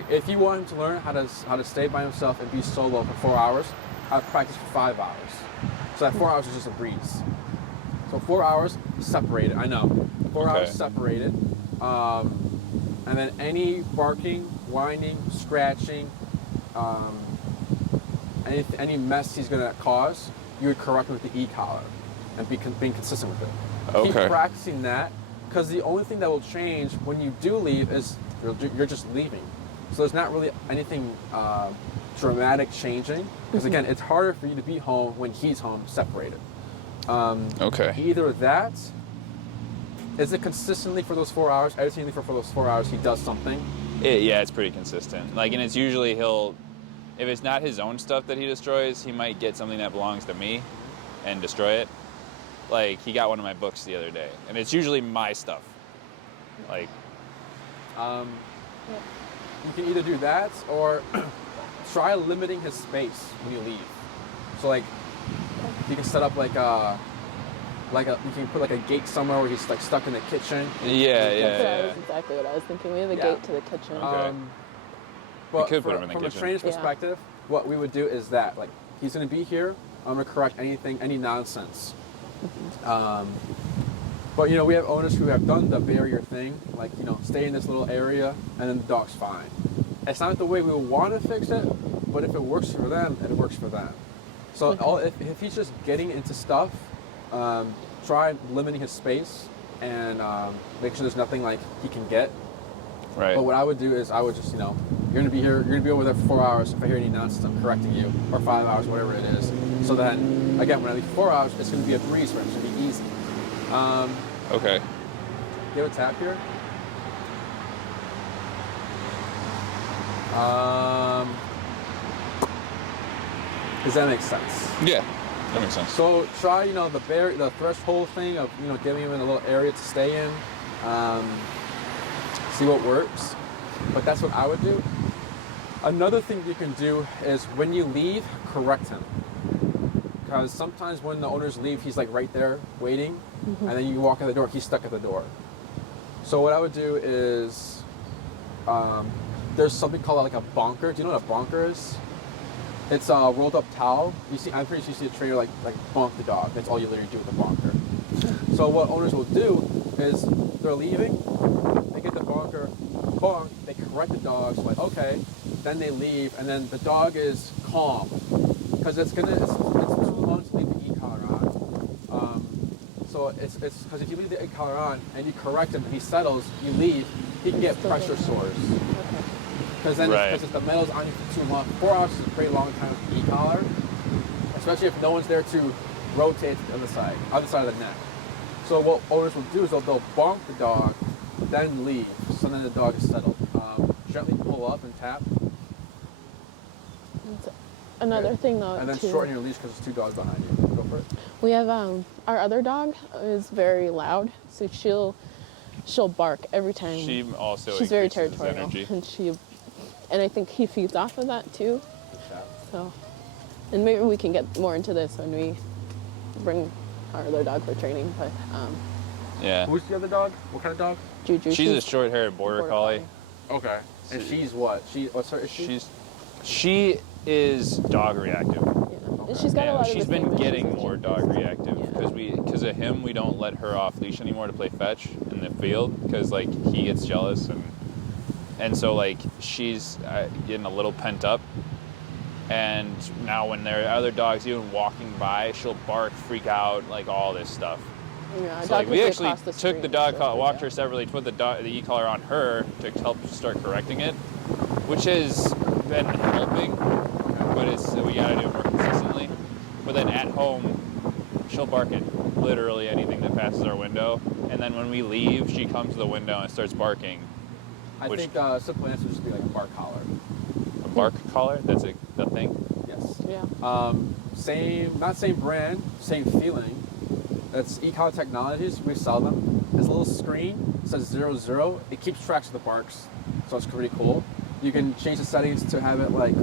if you want him to learn how to stay by himself and be solo for 4 hours, I'd practice for 5 hours. So that 4 hours is just a breeze. So 4 hours separated. I know, 4 hours separated, and then any barking, whining, scratching, any mess he's gonna cause, you would correct him with the e-collar and being consistent with it. Okay. Keep practicing that, because the only thing that will change when you do leave is you're just leaving. So there's not really anything dramatic changing, because again, it's harder for you to be home when he's home separated. Either that, is it consistently for those 4 hours? Every time you leave for those 4 hours, he does something? Yeah, it's pretty consistent. Like, and it's usually if it's not his own stuff that he destroys, he might get something that belongs to me and destroy it. Like, he got one of my books the other day, and it's usually my stuff. Like, you can either do that or try limiting his space when you leave. So like, you can set up you can put like a gate somewhere where he's like stuck in the kitchen. That's exactly what I was thinking. We have a gate to the kitchen. But could put him in the from kitchen. a trainer's perspective, what we would do is that, like, he's going to be here. I'm going to correct any nonsense. But, you know, we have owners who have done the barrier thing, like, you know, stay in this little area, and then the dog's fine. It's not the way we want to fix it, but if it works for them, it works for them. So if he's just getting into stuff, try limiting his space and make sure there's nothing like he can get. right. But what I would do is I would just, you know, you're gonna be here, you're gonna be over there for 4 hours. If I hear any nonsense, I'm correcting you, or 5 hours, whatever it is. So then, again, when I leave 4 hours, it's gonna be a breeze for him. It's gonna be easy. Okay. Give a tap here. Does that make sense? Yeah, that makes sense. So try, you know, the threshold thing of, you know, giving him a little area to stay in. See what works. But that's what I would do. Another thing you can do is when you leave, correct him. Because sometimes when the owners leave, he's like right there waiting, and then you walk in the door, he's stuck at the door. So what I would do is, there's something called like a bonker. Do you know what a bonker is? It's a rolled up towel. I'm pretty sure you see a trainer like bonk the dog. That's all you literally do with a bonker. So what owners will do is they're leaving, they get the bonker, bonk, they correct the dog, so like, okay, then they leave, and then the dog is calm. Because it's too long to leave the e-collar on. So it's because if you leave the e-collar on and you correct him and he settles, you leave, he can get pressure sores. Because then if the metal's on you for too long, 4 hours is a pretty long time with the e-collar, especially if no one's there to rotate to the other side of the neck. So what owners will do is they'll bonk the dog, then leave, so then the dog is settled. Gently pull up and tap. Another thing though, and then shorten your leash because there's 2 dogs behind you. Go for it. We have our other dog is very loud, so she'll bark every time. She's very increases his territorial, energy. and I think he feeds off of that too. So, and maybe we can get more into this when we bring our other dog for training. But yeah. Who's the other dog? What kind of dog? Juju. She's a short-haired border collie. Okay. And she's what? What's her issue? She is dog reactive. Yeah. And she's got a lot of she's the same been issues getting as more Juju. dog reactive Yeah. because of him. We don't let her off leash anymore to play fetch in the field because like he gets jealous and so like she's getting a little pent up. And now when there are other dogs even walking by, she'll bark, freak out, like all this stuff. Yeah, So like we actually took the dog collar, walked yeah. her separately, put the e-collar on her to help start correcting it, which has been helping, but we gotta do it more consistently. But then at home, she'll bark at literally anything that passes our window, and then when we leave, she comes to the window and starts barking. I think the simple answer would just be like a bark collar. A bark collar? That's the thing? Yes. Yeah. Not same brand, same feeling. That's e-collar Technologies. We sell them. It's a little screen. It says 00. It keeps tracks of the barks, so it's pretty cool. You can change the settings to have it like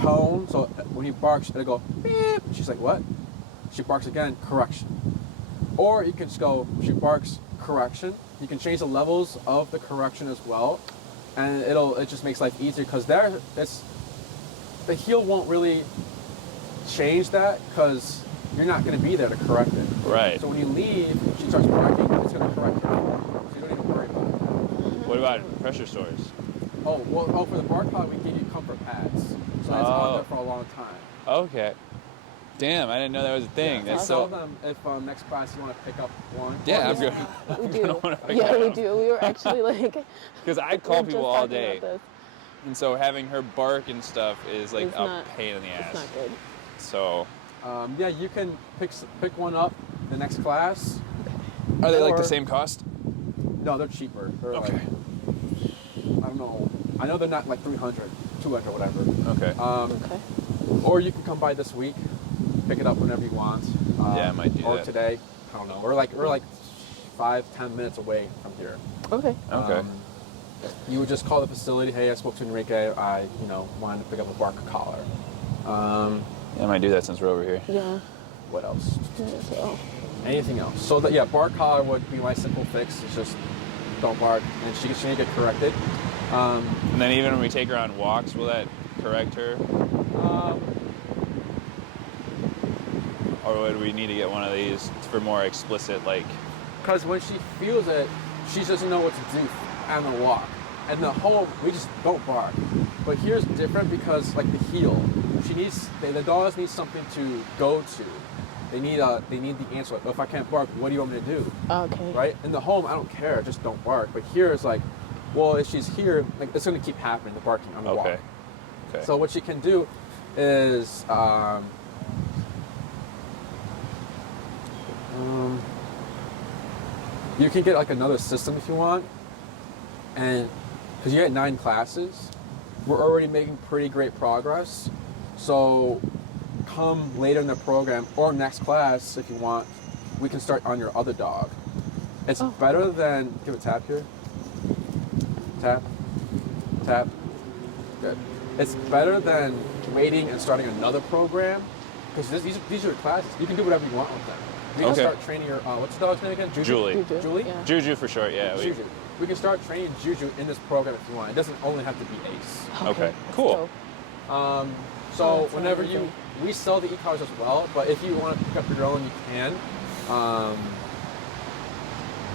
tone, so when he barks, it'll go beep. She's like, what? She barks again, correction. Or you can just go, she barks, correction. You can change the levels of the correction as well, and it just makes life easier because the heel won't really change that because you're not going to be there to correct it. Right. So when you leave, she starts barking, it's going to correct her. So you don't even worry about it. What about pressure sores? For the bark collar, we give you comfort pads. So it's on there for a long time. Okay. Damn, I didn't know that was a thing. Yeah, That's tell so. them if next class you want to pick up one. Yeah, I'm good. We do. Yeah, we do. We were actually like. Because I call we were people just all talking day, about this. and so having her bark and stuff is like It's a not- pain in the ass. It's not good. So, Yeah, you can pick one up the next class. are they like the Or- same cost? No, they're cheaper. They're Okay. like, I don't know. I know they're not like 300, 200, whatever. Okay. Okay. Or you can come by this week, pick it up whenever you want. Yeah, I might do or that. today. I don't know. We're like 5-10 minutes away from here. Okay. Okay. You would just call the facility. Hey, I spoke to Enrique. I wanted to pick up a bark collar. Yeah, I might do that since we're over here. Yeah. What else? Yeah, so. Anything else? So bark collar would be my simple fix. It's just don't bark, and she can get corrected. And then even when we take her on walks, will that correct her? Or would we need to get one of these for more explicit, like... Because when she feels it, she doesn't know what to do on the walk. And the home, we just don't bark. But here's different because like the heel, the dogs need something to go to. They need the answer. Like, if I can't bark, what do you want me to do? Okay. Right? In the home, I don't care, just don't bark. But here it's like, well, if she's here, like it's gonna keep happening, the barking on the walk. Okay. So what she can do is you can get like another system if you want, and because you get 9 classes, we're already making pretty great progress. So come later in the program or next class if you want, we can start on your other dog. It's better than, give a tap here. Tap, tap, good. It's better than waiting and starting another program because these are your classes. You can do whatever you want with them. We can start training your, what's the dog's name again? Juju? Julie. Julie? Yeah. Juju for short, yeah. Juju. We can start training Juju in this program if you want. It doesn't only have to be Ace. Okay, cool. So, So that's whenever amazing. we sell the e-cars as well, but if you want to pick up your own, you can.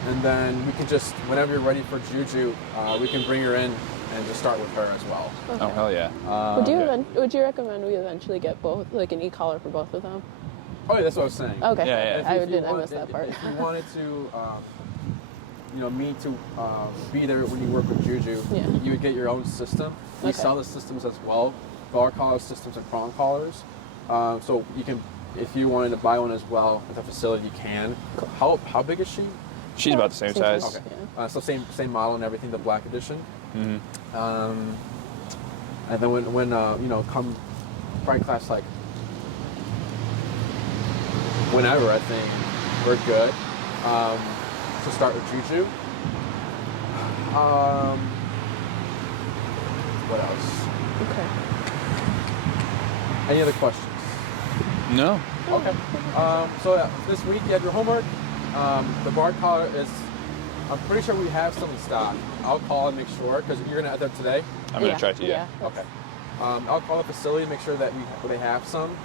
And then we can just, whenever you're ready for Juju, we can bring her in and just start with her as well. okay. Oh, hell yeah. Would you recommend we eventually get both, like an e-collar for both of them? Oh yeah, that's what I was saying. Okay. Yeah, yeah. I missed that part. If you wanted to, me to be there when you work with Juju, Yeah. you would get your own system. We Okay. sell the systems as well, bar collar systems and prong collars. So you can, if you wanted to buy one as well at the facility, you can. How big is she? She's about the same size. size. Okay. So same model and everything, the black edition. Mm-hmm. And then when come probably class like whenever, I think we're good. So start with Juju. What else? Okay. Any other questions? No. Okay. So this week you have your homework. The bar collar is, I'm pretty sure we have some in stock. I'll call and make sure, because you're gonna have them today. I'm going to try to, yeah. Okay. I'll call the facility and make sure that they have some.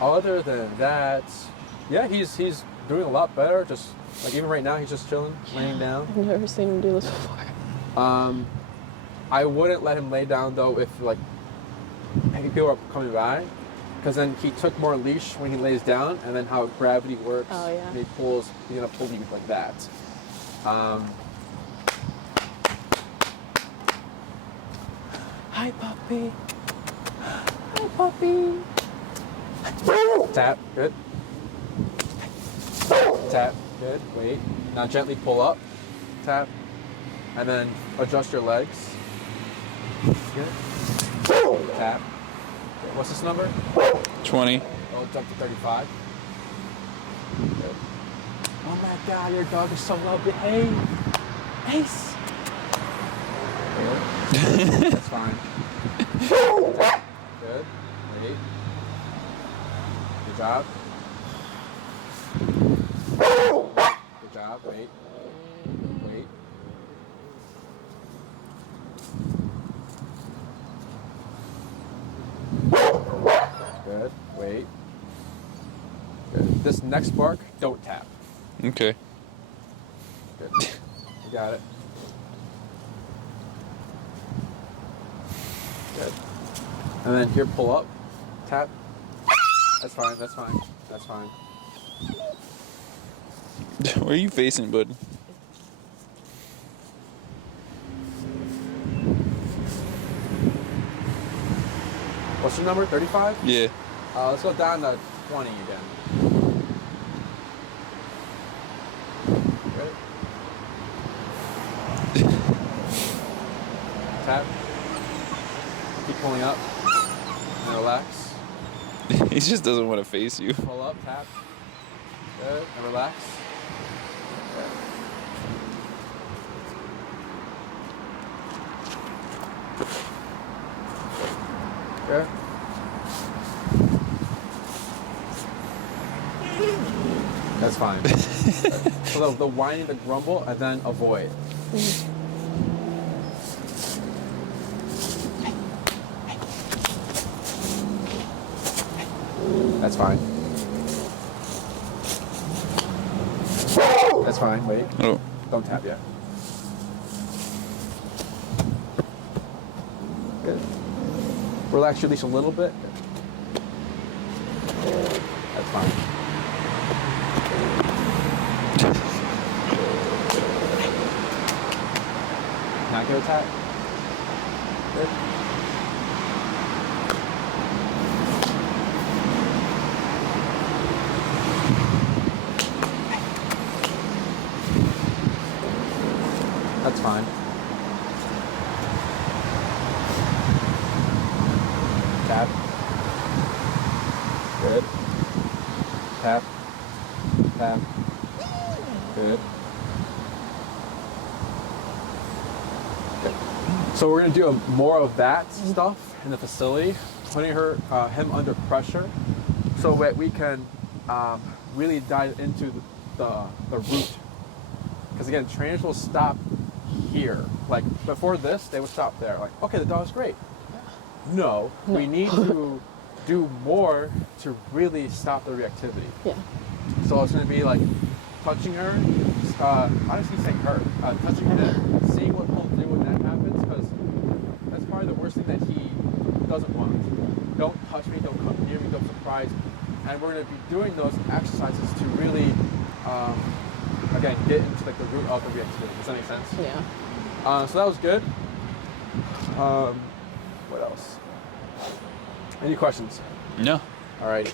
Other than that, yeah, he's doing a lot better. Just like even right now, he's just chilling, laying down. I've never seen him do this before. I wouldn't let him lay down though if like people are coming by, because then he took more leash when he lays down, and then how gravity works. Oh, yeah. And he's gonna pull you like that. Hi, puppy. Hi, puppy. Tap, good. Tap, good. Wait. Now gently pull up. Tap. And then adjust your legs. Good. Tap. What's this number? 20. Oh, jump to 35. Good. Oh my God, your dog is so well behaved. Ace. Good. That's fine. Good. Wait. Good job. Good job. Wait. Wait. Good. Wait. Good. This next bark, don't tap. Okay. Good. You got it. Good. And then here, pull up, tap. That's fine. That's fine. That's fine. Where are you facing, bud? What's your number? 35? Yeah. Let's go down to 20 again. Ready? Tap. Keep pulling up. And relax. He just doesn't want to face you. Pull up, tap. Good. And relax. Good. Okay. That's fine. So the whining, the grumble, and then avoid. That's fine. That's fine. Wait. Oh. Don't tap yet. Good. Relax your leash a little bit. That's fine. Not go tap. Good. That's fine. Tap. Good. Tap. Tap. Good. So we're gonna do more of that stuff in the facility, putting him under pressure, so that we can really dive into the root. Because again, trainers will stop here. Like before this, they would stop there. Like, okay, the dog's great. No, we need to do more to really stop the reactivity. Yeah. So it's going to be like touching her, honestly saying her, touching her neck, seeing what he'll do when that happens, because that's probably the worst thing that he doesn't want. Don't touch me, don't come near me, don't surprise me. And we're going to be doing those exercises to really, again, get into like the root of the reactivity. Does that make sense? Yeah. So that was good. What else? Any questions? No. All right.